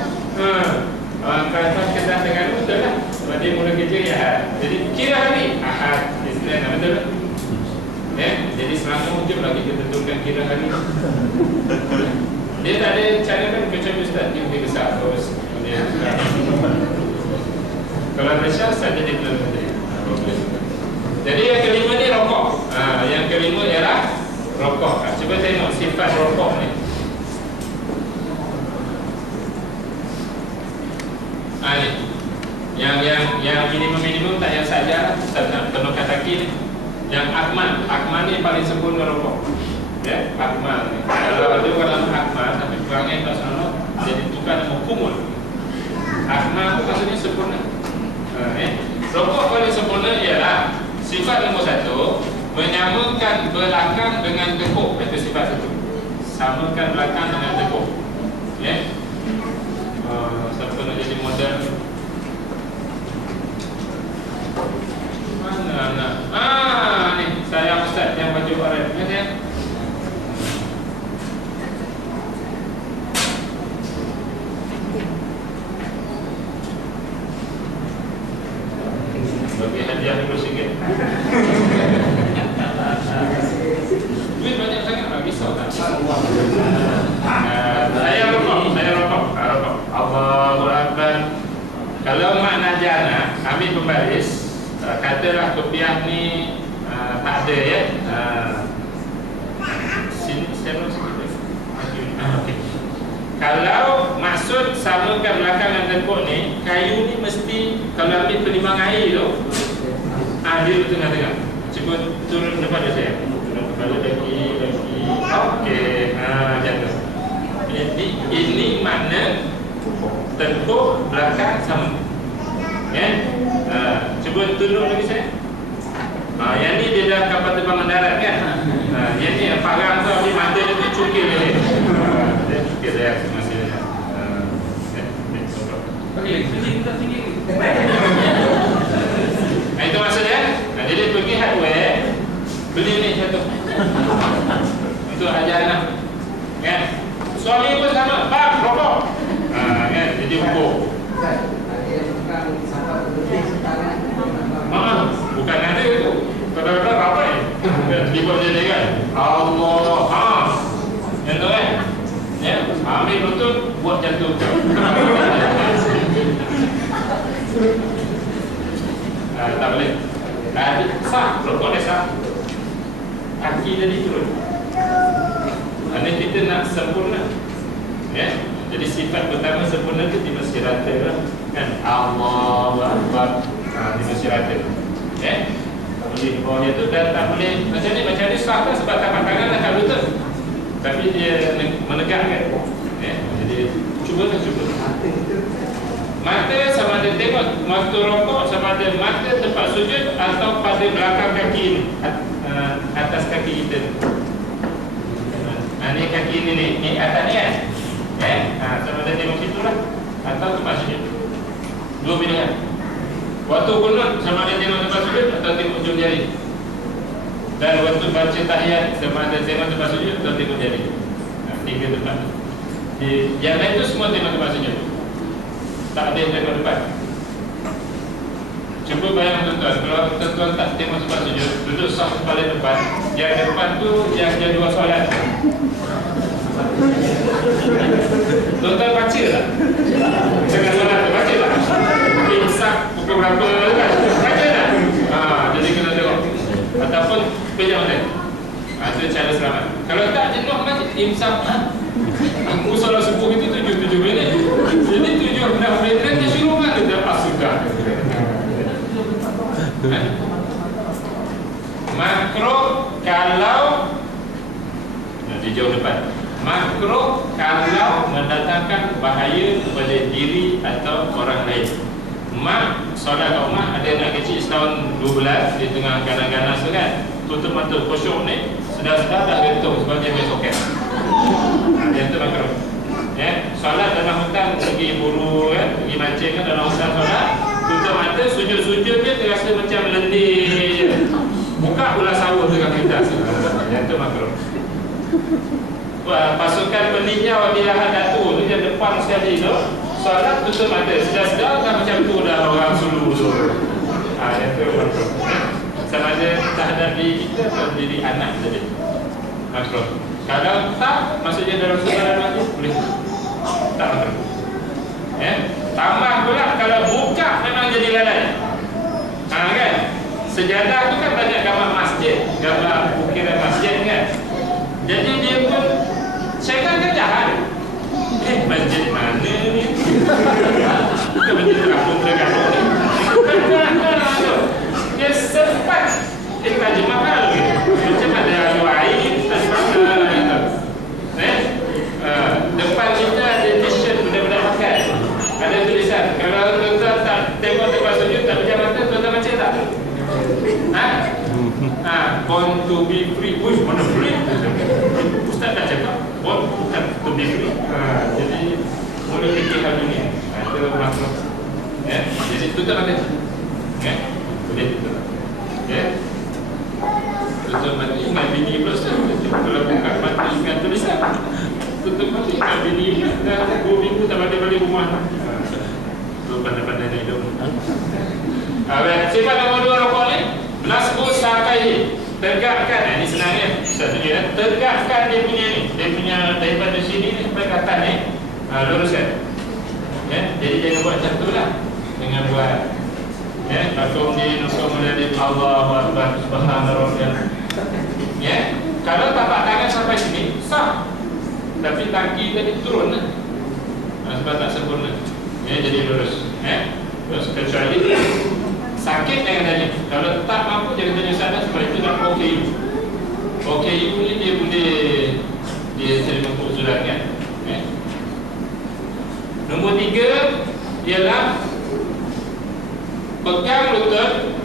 Kalau kita dengan betul lah. Sebab dia mula kerja ya. Jadi kira hari Ahad, Isnin, betul tak? Jadi Selangor je lah kita tentukan kira hari. Dia tak ada cara kan kecuali Ustaz dia lebih besar terus. Kalau Malaysia saja dia belum ada. Jadi yang kelima ni rokok. Yang kelima ialah rokok. Cuba tengok sifat rokok ni. Ni. Yang minimum tak yang saja Ustaz nak penuhkan kaki ni. Yang akmal ni paling sempurna rokok. Ya, akmal ni. Kalau ada orang akmal tapi kurangnya tak sama, jadi tukar nama kumul. Akmal tu maksudnya sempurna. Rokok paling sempurna ialah sifat nombor satu, menyamakan belakang dengan tekuk. Itu sifat satu. Samakan belakang dengan tekuk. Ya. Siapa nak jadi model? Mana nak? Ni saya Ustaz yang baju oren. Ya. Bagi hadiah RM50. Duit banyak sangat lah, risau tak? Saya rokok. Allahu Akbar. Kalau makna jana, ambil pembaris. Katalah kopiah ni tak ada ya. Sini sikit. Okay. Kalau maksud samakan belakang dan tekuk ni, kayu ni mesti kalau ambil penimang air tu, dia tengah-tengah. Cuba turun daripada saya. Turun kepala lagi. Okey, jatuh. Jadi ini makna tekuk belakang sama. Ya. Cuba turun lagi saya. Yang ni dia dah kapal terbang mendarat kan. Yang ni parang tu ambil mata dia tu cukil dia. Dia reaksi masih Okey, tinggi. itu maksudnya. Jadi pergi hardware, beli ni satu untuk ajar anak. Kan? Suami pun sama, bang, rokok. Kan? Jadi hukum. Bukan ada tu. Kadang-kadang ramai. Di bawah dia kan. Allah. Yang tu kan? Ya, ambil betul, buat jatuh. Tak boleh. Sah, rokok dia sah. Kaki jadi turun. Ini kita nak sempurna. Ya. Jadi sifat pertama sempurna itu di masjid rata lah. Kan? Allahu Akbar. Di masjid rata. Ya. Di bawahnya tu dan tak boleh macam ni sah lah sebab tapak tangan dah tak betul. Tapi dia menegakkan. Ya. Jadi cuba. Mata sama ada tengok mata rokok, sama ada mata tempat sujud atau pada belakang kaki ini, atas kaki kita. Ni kaki ni atas ni kan? Sama ada tengok situ lah, atau tempat sujud. Dua pilihan. Waktu kunut sama ada tengok tempat sujud atau tengok ujung jari. Dan waktu baca tahiyat sama ada tengok tempat sujud atau tengok jari. Tiga tempat. Yang lain tu semua tengok tempat sujud. Tak ada yang tengok depan. Cuba bayang tuan-tuan, kalau tuan-tuan tak tengok tempat sujud, duduk saf paling depan, yang depan tu yang jadi dua solat. Tuan-tuan baca tak? Tengah solat tu baca tak? Imsak pukul berapa kan? Baca tak? Jadi kena tengok. Ataupun pejam mana? Itu cara selamat. Kalau tak jenuh baca imsak. Aku solat subuh itu 7 minit. Jadi 7 minit dia suruh kan dia dapat sudah. Makro kalau di jauh depan. Makro kalau mendatangkan bahaya kepada diri atau orang lain. Mak solat mak ada anak kecil setahun 12 di tengah ganas-ganas tu kan. Tutup mata khusyuk ni sedar-sedar dah gantung sebab dia main soket. Yang tu makro. Solat dalam hutan pergi buru kan, pergi mancing kan dalam hutan solat, tutup mata, sujud-sujud je terasa macam lendir je. Buka pula sawah tengah lintas. Yang tu makro. Pasukan peninjau di Lahad Datu tu yang depan sekali tu, solat tutup mata, sedar-sedar kan macam tu dah orang sulu tu. Yang tu makro. Sama ada terhadap diri kita atau diri anak tadi. Makro. Kalau tak, maksudnya dalam sebarang lagi boleh tak makro. Tambah pula kalau buka memang jadi lalai. Kan? Sejadah tu kan banyak gambar masjid, gambar ukiran masjid kan. Jadi dia pun syaitan kan jahat. Masjid mana ni? Kita masjid kampung-kampung ni. Dia sempat Taj Mahal gitu. Macam ada alu air, Taj Mahal gitu. Depan kita ada t-shirt budak-budak pakai. Ada tulisan, kalau tuan-tuan tak tengok tempat sujud, tak pejam mata, tuan-tuan baca tak? Born to be free. Uish, mana free? Ustaz dah cakap, born bukan to be free. Jadi, mula fikir hal dunia. Itu makhluk. Jadi, tutup mata. Boleh tutup. Tutup mata, ingat bini plus. Kalau buka mata, ingat tulisan. Tutup mata, ingat bini plus. Dah 2 minggu tak balik rumah. Itu pandai-pandai nak hidup. Sifat nombor 2 rokok ni, nasbu sakai, tegakkan. Ini senang ya, saya tunjuk ya. Tegakkan dia punya ni, dia punya daripada sini ni sampai ke atas ni, luruskan. Jadi jangan buat macam tu lah. Dengan buat lakum di nukum dari Allahu Akbar subhanallah. Kalau tapak tangan sampai sini sah, tapi kaki tadi turun lah. Sebab tak sempurna. Jadi lurus. Terus kecuali sakit jangan tanya. Kalau tak mampu jangan tanya sana. Sebab itu nak OKU. OKU ni dia boleh terima keusulan kan. Nombor 3 ialah pegang lutut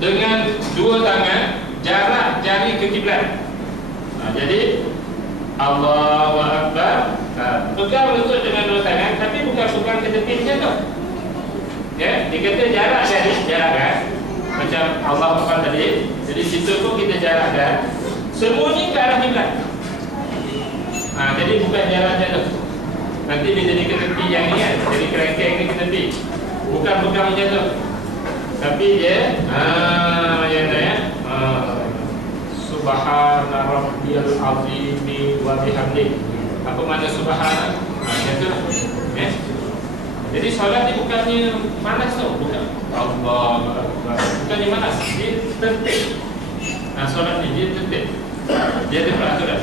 dengan 2 tangan, jarak jari ke kiblat. Jadi Allahu Akbar. Pegang lutut dengan 2 tangan, tapi bukan pegang ke tepi macam tu. Dia kata jarak jari, jarak kan. Macam Allah Akbar tadi. Jadi situ pun kita jarakkan. Semuanya ke arah kiblat. Jadi bukan jarak jauh. Nanti dia jadi ke tepi yang ni kan. Jadi kerangkeng ni ke tepi. Bukan pegang macam tu. Tapi dia macam tu ya. Subhana rabbiyal azim wa bihamdi. Apa makna subhana? Macam tu. Jadi solat ni bukannya manas tau. Bukan Allah. Bukannya manas. Dia tertib. Solat ni dia tertib. Dia ada peraturan.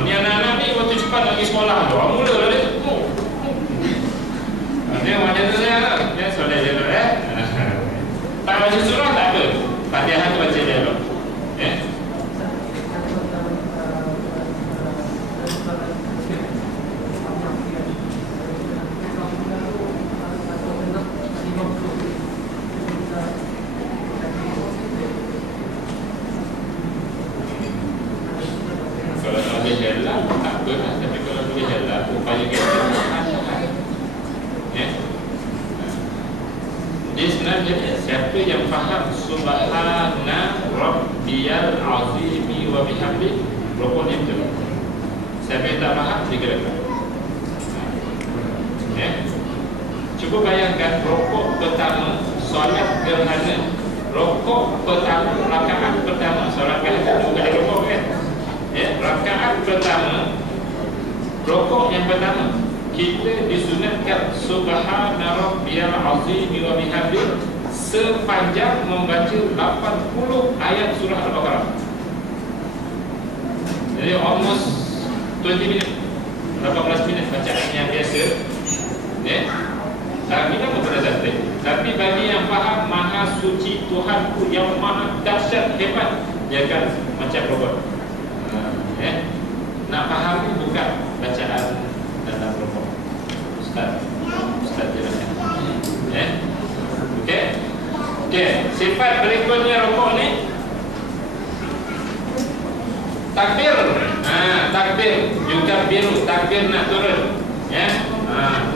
Ni anak-anak ni waktu cepat nak pergi sekolah tu, mula lah dia ni macam tu saya lah. Solat je tu tak baca surah tak apa. Fatihah tu baca je tu. boleh helak, tak apa lah. Tapi kalau boleh helak, upaya kita ya. Jadi sebenarnya siapa yang faham Subhana Rabbiyal Azimi wa bihamdi, rokoknya betul. Siapa yang tak faham, digerakkan. Ya. Cuba bayangkan rokok pertama solat gerhana. Rokok pertama, rakaat pertama solat gerhana, bukan ada rokok kan? Ya, rakaat pertama, rokok yang pertama, kita disunatkan Subhana Rabbiyal Azim wa bihamdi sepanjang membaca 80 ayat surah Al-Baqarah. Jadi almost 20 minit, 18 minit bacaan yang biasa. Ya. Tapi lama pada santai. Tapi bagi yang faham Maha suci Tuhanku yang maha dahsyat hebat, dia akan macam robot. Ya. Nak faham ni bukan bacaan dalam robot. Ustaz jelaskan. Ya. Okey. Okey, sifat berikutnya rokok ni takbir. Takbir juga biru, takbir nak turun. Ya.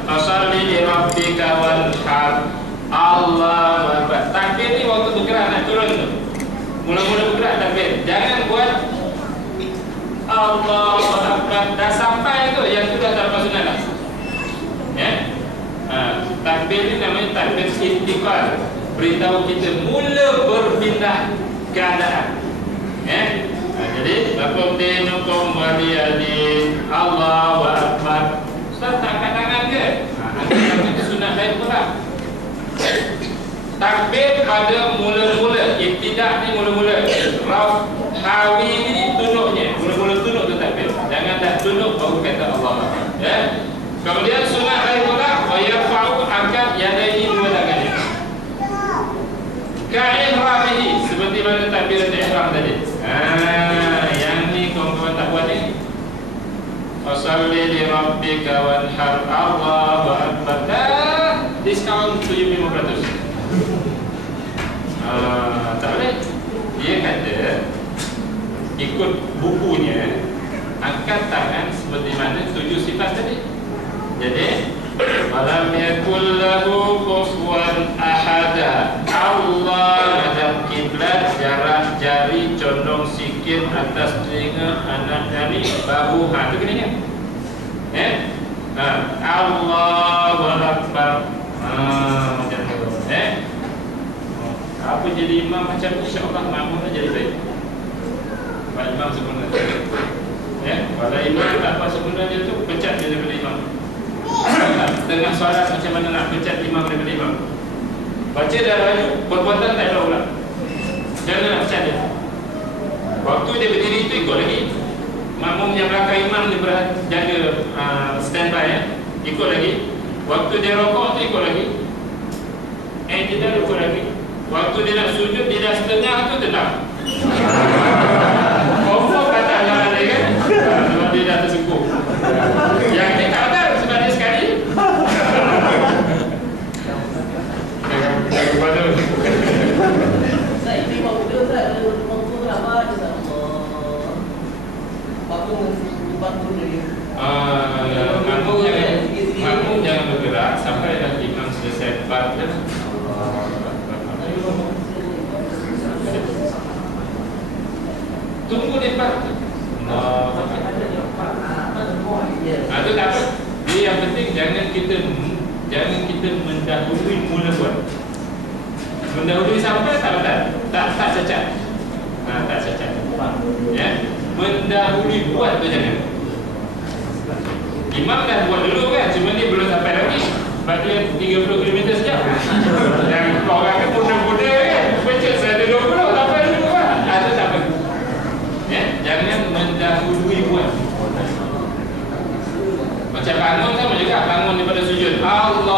Fasalli li rabbika wanhar. Allahu akbar. Takbir ni waktu bergerak nak turun tu. Mula-mula bergerak takbir. Jangan buat Allahu akbar dah sampai tu, yang tu dah tak sunat dah. Ya. Takbir ni namanya takbir intiqal. Beritahu kita mula berpindah keadaan. Ya. Jadi lakum waliyadin. Allahu akbar. Ustaz tak angkat tangan ke? Angkat tangan itu sunat lain pula. Takbir pada mula-mula, ibtidak ni mula-mula. Raf hawi ni tunduknya, mula-mula tunduk tu takbir. Jangan tak tunduk baru kata Allah. Ya. Kemudian sunat lain pula, wa yarfa'u angkat yadayhi, dua tangannya. Ka'ihrabihi, seperti mana takbiratul ihram tadi. Yang ni kawan-kawan tak buat ni. Fasalli li rabbika wanhar. Allahu akbar. Diskaun 75%. Tak boleh. Dia kata ikut bukunya angkat tangan seperti mana 7 sifat tadi. Jadi walam yakul lahu kufuwan ahada. Allah hadap kiblat, jarak jari condong sikit atas telinga anak jari bahu. Itu kena ingat. Allahu akbar. Macam tu. Apa jadi imam macam ni, insya-Allah makmum jadi baik. Pak imam sempurna. Kalau imam tak apa sempurna dia tu, pecat dia daripada imam. Tengah solat macam mana nak pecat imam daripada imam. Baca dah laju, perbuatan tak ada ulang. Jangan nak pecat dia. Waktu dia berdiri itu ikut lagi. Makmum yang belakang imam dia berjaga standby ikut lagi. Waktu dia rokok tu ikut lagi. Dia ikut lagi. Waktu dia nak sujud, dia dah setengah tu tenang. Confirm kata jangan dia kan. Sebab dia dah tersungguh. Yang ni tak ada sebab dia sekali. Saya ini mau dia tak waktu apa je Allah. Waktu dia. Makmum jangan bergerak sampai dah imam selesai part. Tunggu di part. Itu tak apa. Dia yang penting jangan kita mendahului mula buat. Mendahului sampai tak betul. Tak cacat. Tak cacat. Ya. Mendahului buat tu jangan. Imam dah buat dulu kan, cuma ni belum sampai lagi. Sebab dia 30 km sejam. Yang orang kan muda-muda kan, macam saya ada 20, sampai dulu kan. Ada tak apa. Ya, jangan mendahului buat. Macam bangun sama juga, bangun daripada sujud. Allahu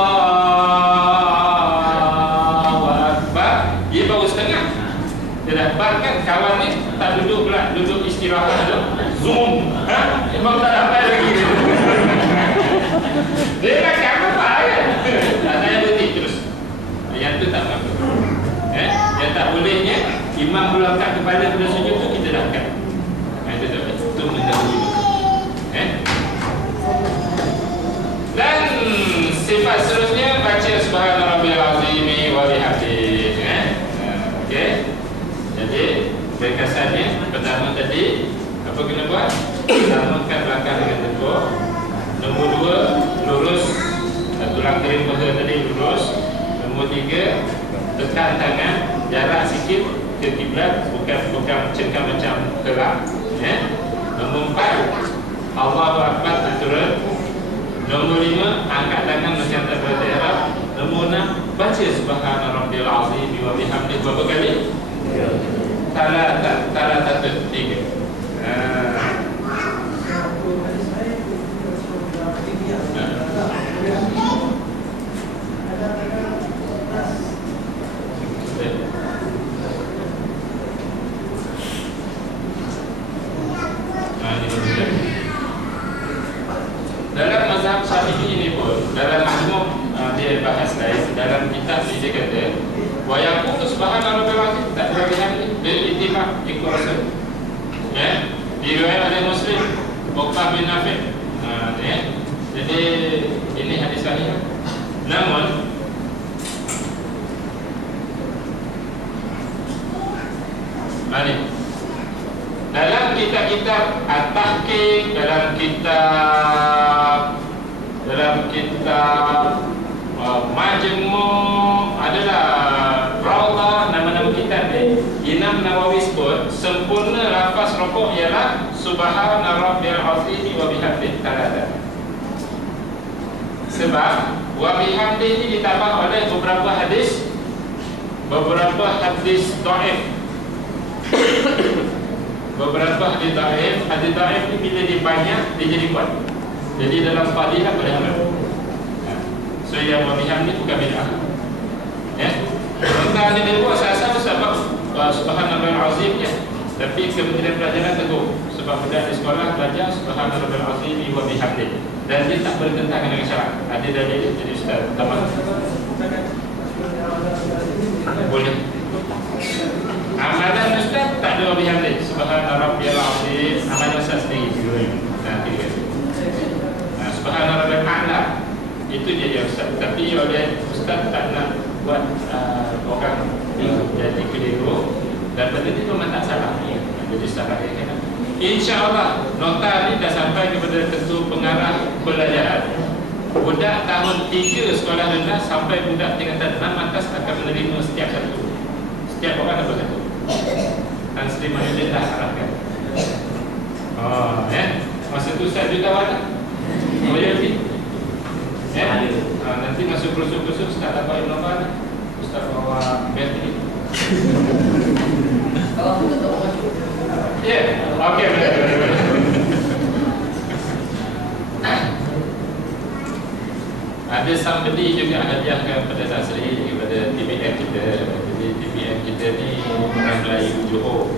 Akbar. Dia baru setengah. Dia dah bar kan, kawan ni tak duduk pula, duduk istirahat tu. Zoom. Memang tak dapat lagi. Dia macam apa kan? Tak saya berhenti terus. Yang tu tak apa. Yang tak bolehnya, imam belum angkat kepala pada sujud tu kita dah angkat. Itu mendahului. tadi, apa kena buat? Samakan belakang dengan tengkuk. Nombor 2, lurus tulang kering paha tadi lurus. Nombor 3, tekan tangan jarak sikit ke kiblat, bukan cengkam macam kelak. Nombor 4, Allahu Akbar turun. Nombor 5, angkat tangan macam takbiratul ihram. Nombor 6, baca subhana rabbiyal azim wa bihamdihi berapa kali? Thalathatun 3. Dalam mazhab Syafi'i ini pun, dalam majmu' dia bahas lain, dalam kitab ni dia kata wa yaqulu subhana rabbil azim tak berlebihan bil ittifaq ikut Rasul. Diriwayat oleh Muslim, Uqbah bin Nafi'. Jadi ini hadis sahih. Namun dalam kitab-kitab At-Tahqiq, dalam kitab Majmu' adalah Rawdah, nama-nama kitab ni, Imam Nawawi sebut sempurna lafaz rukuk ialah subhana rabbiyal azim wa bihamdihi thalatha. Sebab wa bihamdihi ini ditambah oleh beberapa hadis dhaif. Beberapa hadis dhaif ni bila dia banyak dia jadi kuat. Jadi dalam fadilah boleh amal. So yang wa bihamdihi bukan bid'ah. Tentang dia buat asal sebab subhanallahil azim ya. Tapi Kementerian Pelajaran tegur sebab budak di sekolah belajar subhanallahil azim wa bihamdihi dan dia tak bertentangan dengan syarak. Ada dalil jadi ustaz tamat. Boleh. Amalan ustaz tak ada wa bihamdihi subhanallahil azim, amalan ustaz sendiri. Subhanallahil a'la itu dia ustaz. Tapi oleh ustaz tak nak buat orang jadi keliru dan benda ni memang tak salah. Jadi salah dia kena. InsyaAllah nota ni dah sampai kepada ketua pengarah pelajaran. Budak tahun 3 sekolah rendah sampai budak tingkatan 6 atas akan menerima setiap satu. Setiap orang dapat satu. Dan Sri Mahyudin dah arahkan. Masa tu Ustaz juga ada. Boleh nanti? Nanti masuk kursus-kursus Ustaz tak bawa nombor, Ustaz bawa bel ni. Ya, okey, boleh. Ada somebody juga hadiahkan kepada Nasri, kepada TPM kita. Jadi TPM kita ni orang Melayu Johor.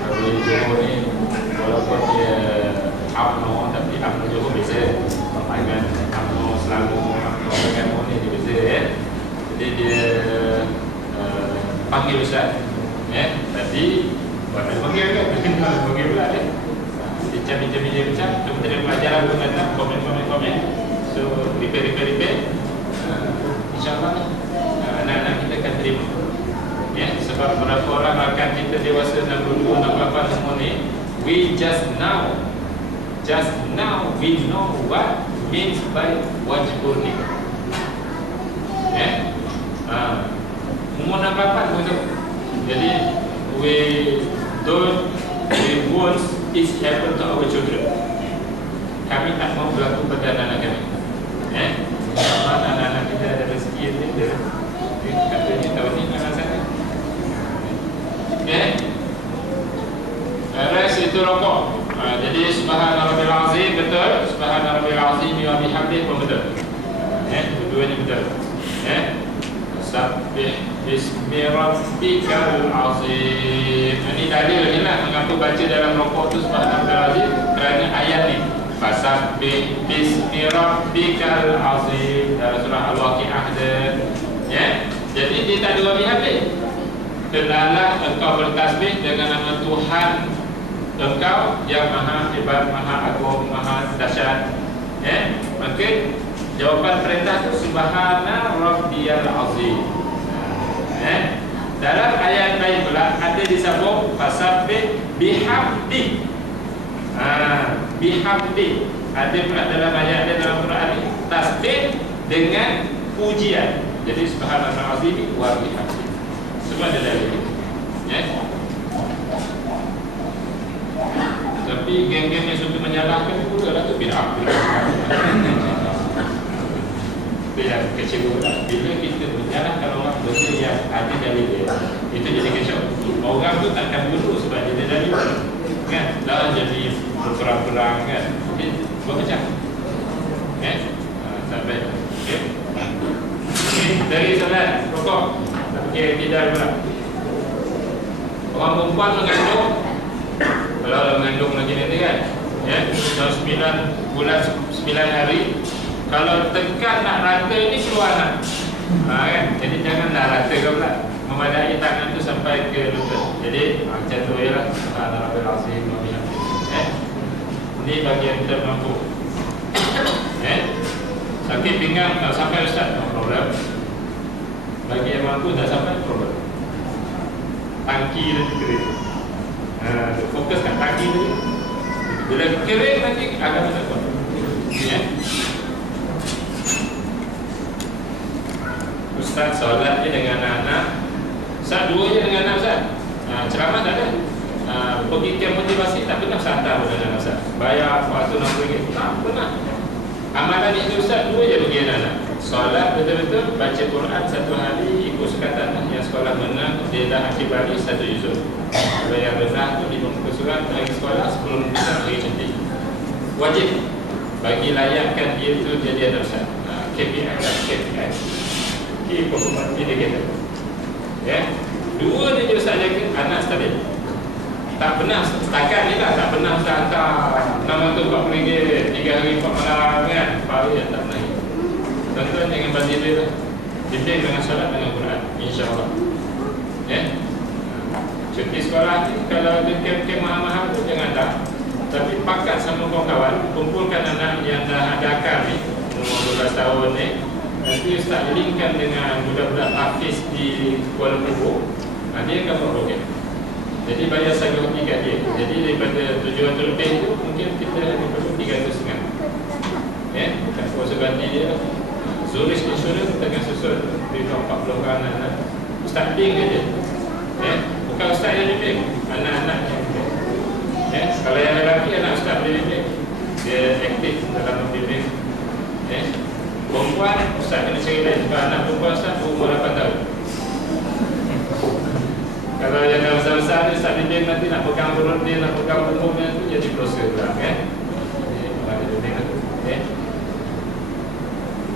Melayu Johor ni walaupun dia UMNO tapi UMNO Johor beza dengan UMNO Selangor, UMNO Selangor ni dia beza Jadi dia panggil Ustaz. Tadi bukan panggil kan? Panggil pula dia. Bincang-bincang, Kementerian Pelajaran pun datang, komen. So, repair. InsyaAllah anak-anak kita akan terima. Sebab beberapa orang rakan kita dewasa 62, 68 semua ni, we just now we know what means by wajib urni. Umur 68 pun tu. Jadi we won't it happen to our children. Kami tak mau berlaku pada anak-anak kami. Anak-anak kita ada rezeki yang beda. Katanya tahun ni mana sana. Rest itu rokok. Jadi subhanallahil azim betul, subhanallahil azim wa bihamdihi pun betul. Kedua-duanya betul. Sabbih bismi rabbikal azim. Ini dalil lagi lah mengapa baca dalam rokok tu subhanallahil azim kerana ayat ni. Fasabbih bismi rabbikal azim dalam surah Al-Waqi'ah dia. Jadi dia tak ada wa bihamdihi. Kenalah engkau bertasbih dengan nama Tuhan engkau yang maha hebat, maha agung, maha dahsyat. Maka jawapan perintah itu subhana rabbiyal azim. Dalam ayat lain pula ada disambung fasabbih bihamdi. Bihamdi. Ada pula dalam ayat ada dalam Quran ni tasbih dengan pujian. Jadi subhanallah azim wa bihamdi. Semua ada dalam ini. Ya. Tapi geng-geng yang suka menyalahkan itu adalah tu bid'ah. Bila kecewa bila kita menyalahkan orang benda yang ada dalil dia, itu jadi kacau. Orang tu takkan dulu sebab dia ada dalil kan, dah jadi berperang-perang kan, jadi berpecah kan. Tak baik. Okay. Dari soalan pokok okay, tidak pula orang perempuan mengandung, kalau mengandung lagi nanti kan ya, dalam 9 bulan 9 hari, kalau tekan nak rata ni keluar anak kan, jadi janganlah rata ke pula, memadai tangan tu sampai ke lutut. Jadi macam tu je lah. Alhamdulillah. Ini bagian termampu. Sakit pinggang tak sampai ustaz, no problem. Bagi yang mampu tak sampai, problem. Tangki dan kering. Fokus kat tangki tadi. Bila kering nanti akan tak kuat. Ya. Ustaz solat je dengan anak-anak. Ustaz dua je dengan anak Ustaz. Ceramah tak ada. Pergi camp motivasi tak pernah santai pun dengan Ustaz. Bayar RM460 tak pernah. Amalan itu Ustaz dua je bagi anak-anak. Solat betul-betul, baca Quran satu hari, ikut sekatan yang sekolah menang, dia dah akhir balik satu juzuk. Kalau yang rendah tu 5 muka surat, lagi sekolah 10 muka surat lagi cantik. Wajib bagi layakkan dia tu jadi anak Ustaz. KPI kan, KPI. Key performance indicator. Ya, dua dia je Ustaz jaga, anak stabil. Tak pernah setakat ni lah, tak pernah Ustaz hantar RM640 3 hari 4 malam kan, pari tak pernah. Tuan-tuan jangan banding dia lah. Bimbing dengan solat dengan Quran, insyaAllah. Ya. Cuti sekolah ni kalau ada kem-kem mahal-mahal tu jangan tak. Tapi pakat sama kawan-kawan, kumpulkan anak yang dah ada akal ni, umur 12 tahun ni. Nanti Ustaz linkkan dengan budak-budak Hafiz di Kuala Lumpur. Dia akan buat program. Jadi bayar sahaja hoki kat dia. Jadi daripada 700 lebih tu mungkin kita ada perlu 350. Ya, tak kuasa ganti dia. Zurich Insurance tengah susun lebih 40 orang anak-anak. Ustaz link aja. Ya, bukan Ustaz yang bimbing, anak-anak yang bimbing. Ya, kalau yang lelaki anak Ustaz boleh bimbing. Dia aktif dalam membimbing. Ya. Perempuan Ustaz kena cari lain. Sebab anak perempuan Ustaz umur 8 tahun. Kalau yang dah besar-besar ni Ustaz bimbing nanti nak pegang perut dia, nak pegang punggungnya tu jadi proses pula kan. Jadi orang dia bimbing lah. Okay.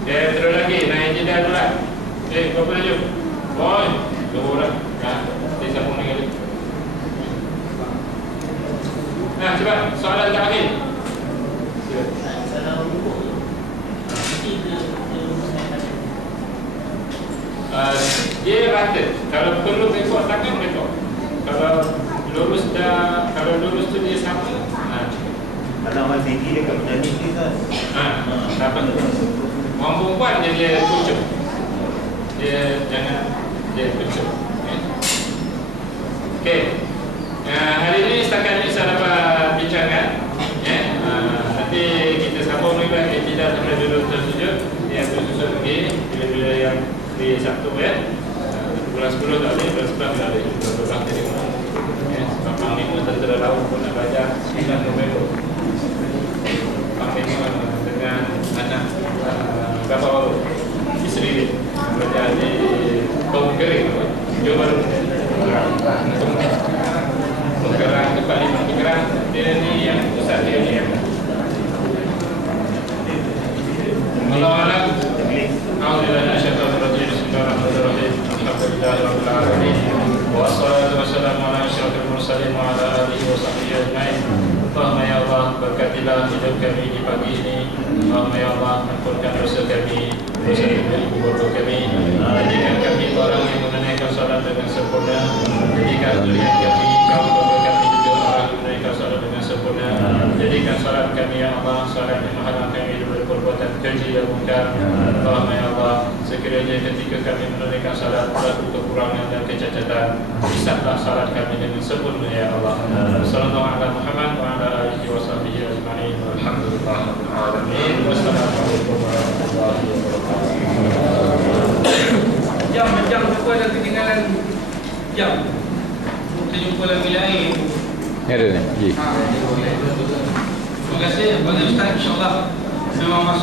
Okay, terus lagi naik jeda pula. Berapa laju? Boy, 2 orang. Dia sambung lagi kali. Nah, cepat soalan terakhir. Kalau dia rata. Kalau perlu rekod tangan rekod. Kalau lurus tu dia sama. Kalau orang tinggi dia kat berani ni kan. Tak apa. Orang perempuan dia pucuk. Dia jangan dia pucuk. Okey. Hari ini setakat ini saya dapat bincangkan. Nanti kita sambung lagi tidak sampai dulu tersujud. Yang tersusun lagi bila-bila yang di Sabtu ya. Bulan 10 tak boleh, bulan 11 tak boleh. Bulan 12 jadi sebab Panglima Tentera Laut pun nak belajar 9 November. Panglima dengan anak berapa baru isteri dia belajar di Kaum Kering Johor Bahru. Penggerang tempat ni penggerang dia ni yang pusat dia ni. Allah Alhamdulillah, syaitanirrajim. Bismillahirrahmanirrahim. Alhamdulillahirabbil alamin. Wassalatu wassalamu ala asyrafil mursalin wa ala alihi wa sahbihi ajmain. Allahumma ya Allah, berkatilah hidup kami di pagi ini. Allahumma ya Allah, ampunkan dosa kami, dosa ibu bapa kami. Jadikan kami orang yang menunaikan salat dengan sempurna. Jadikan zuriat kami, kaum bapa kami juga orang yang menunaikan salat dengan sempurna. Jadikan salat kami ya Allah, salat yang menghalang kami dari perbuatan keji dan mungkar. Allahumma ya Allah, Sekiranya ketika kami menunaikan salat terdapat kekurangan dan kecacatan, hisablah salat kami dengan sempurna ya Allah. Sallallahu alaihi Muhammad wa ala alihi wa sahbihi ajma'in. Walhamdulillahirabbil alamin. Wassalamualaikum warahmatullahi wabarakatuh. Jam jumpa dan ketinggalan jam. Kita jumpa lagi lain. Ada ni. Terima kasih kepada Ustaz, insya-Allah memang masuk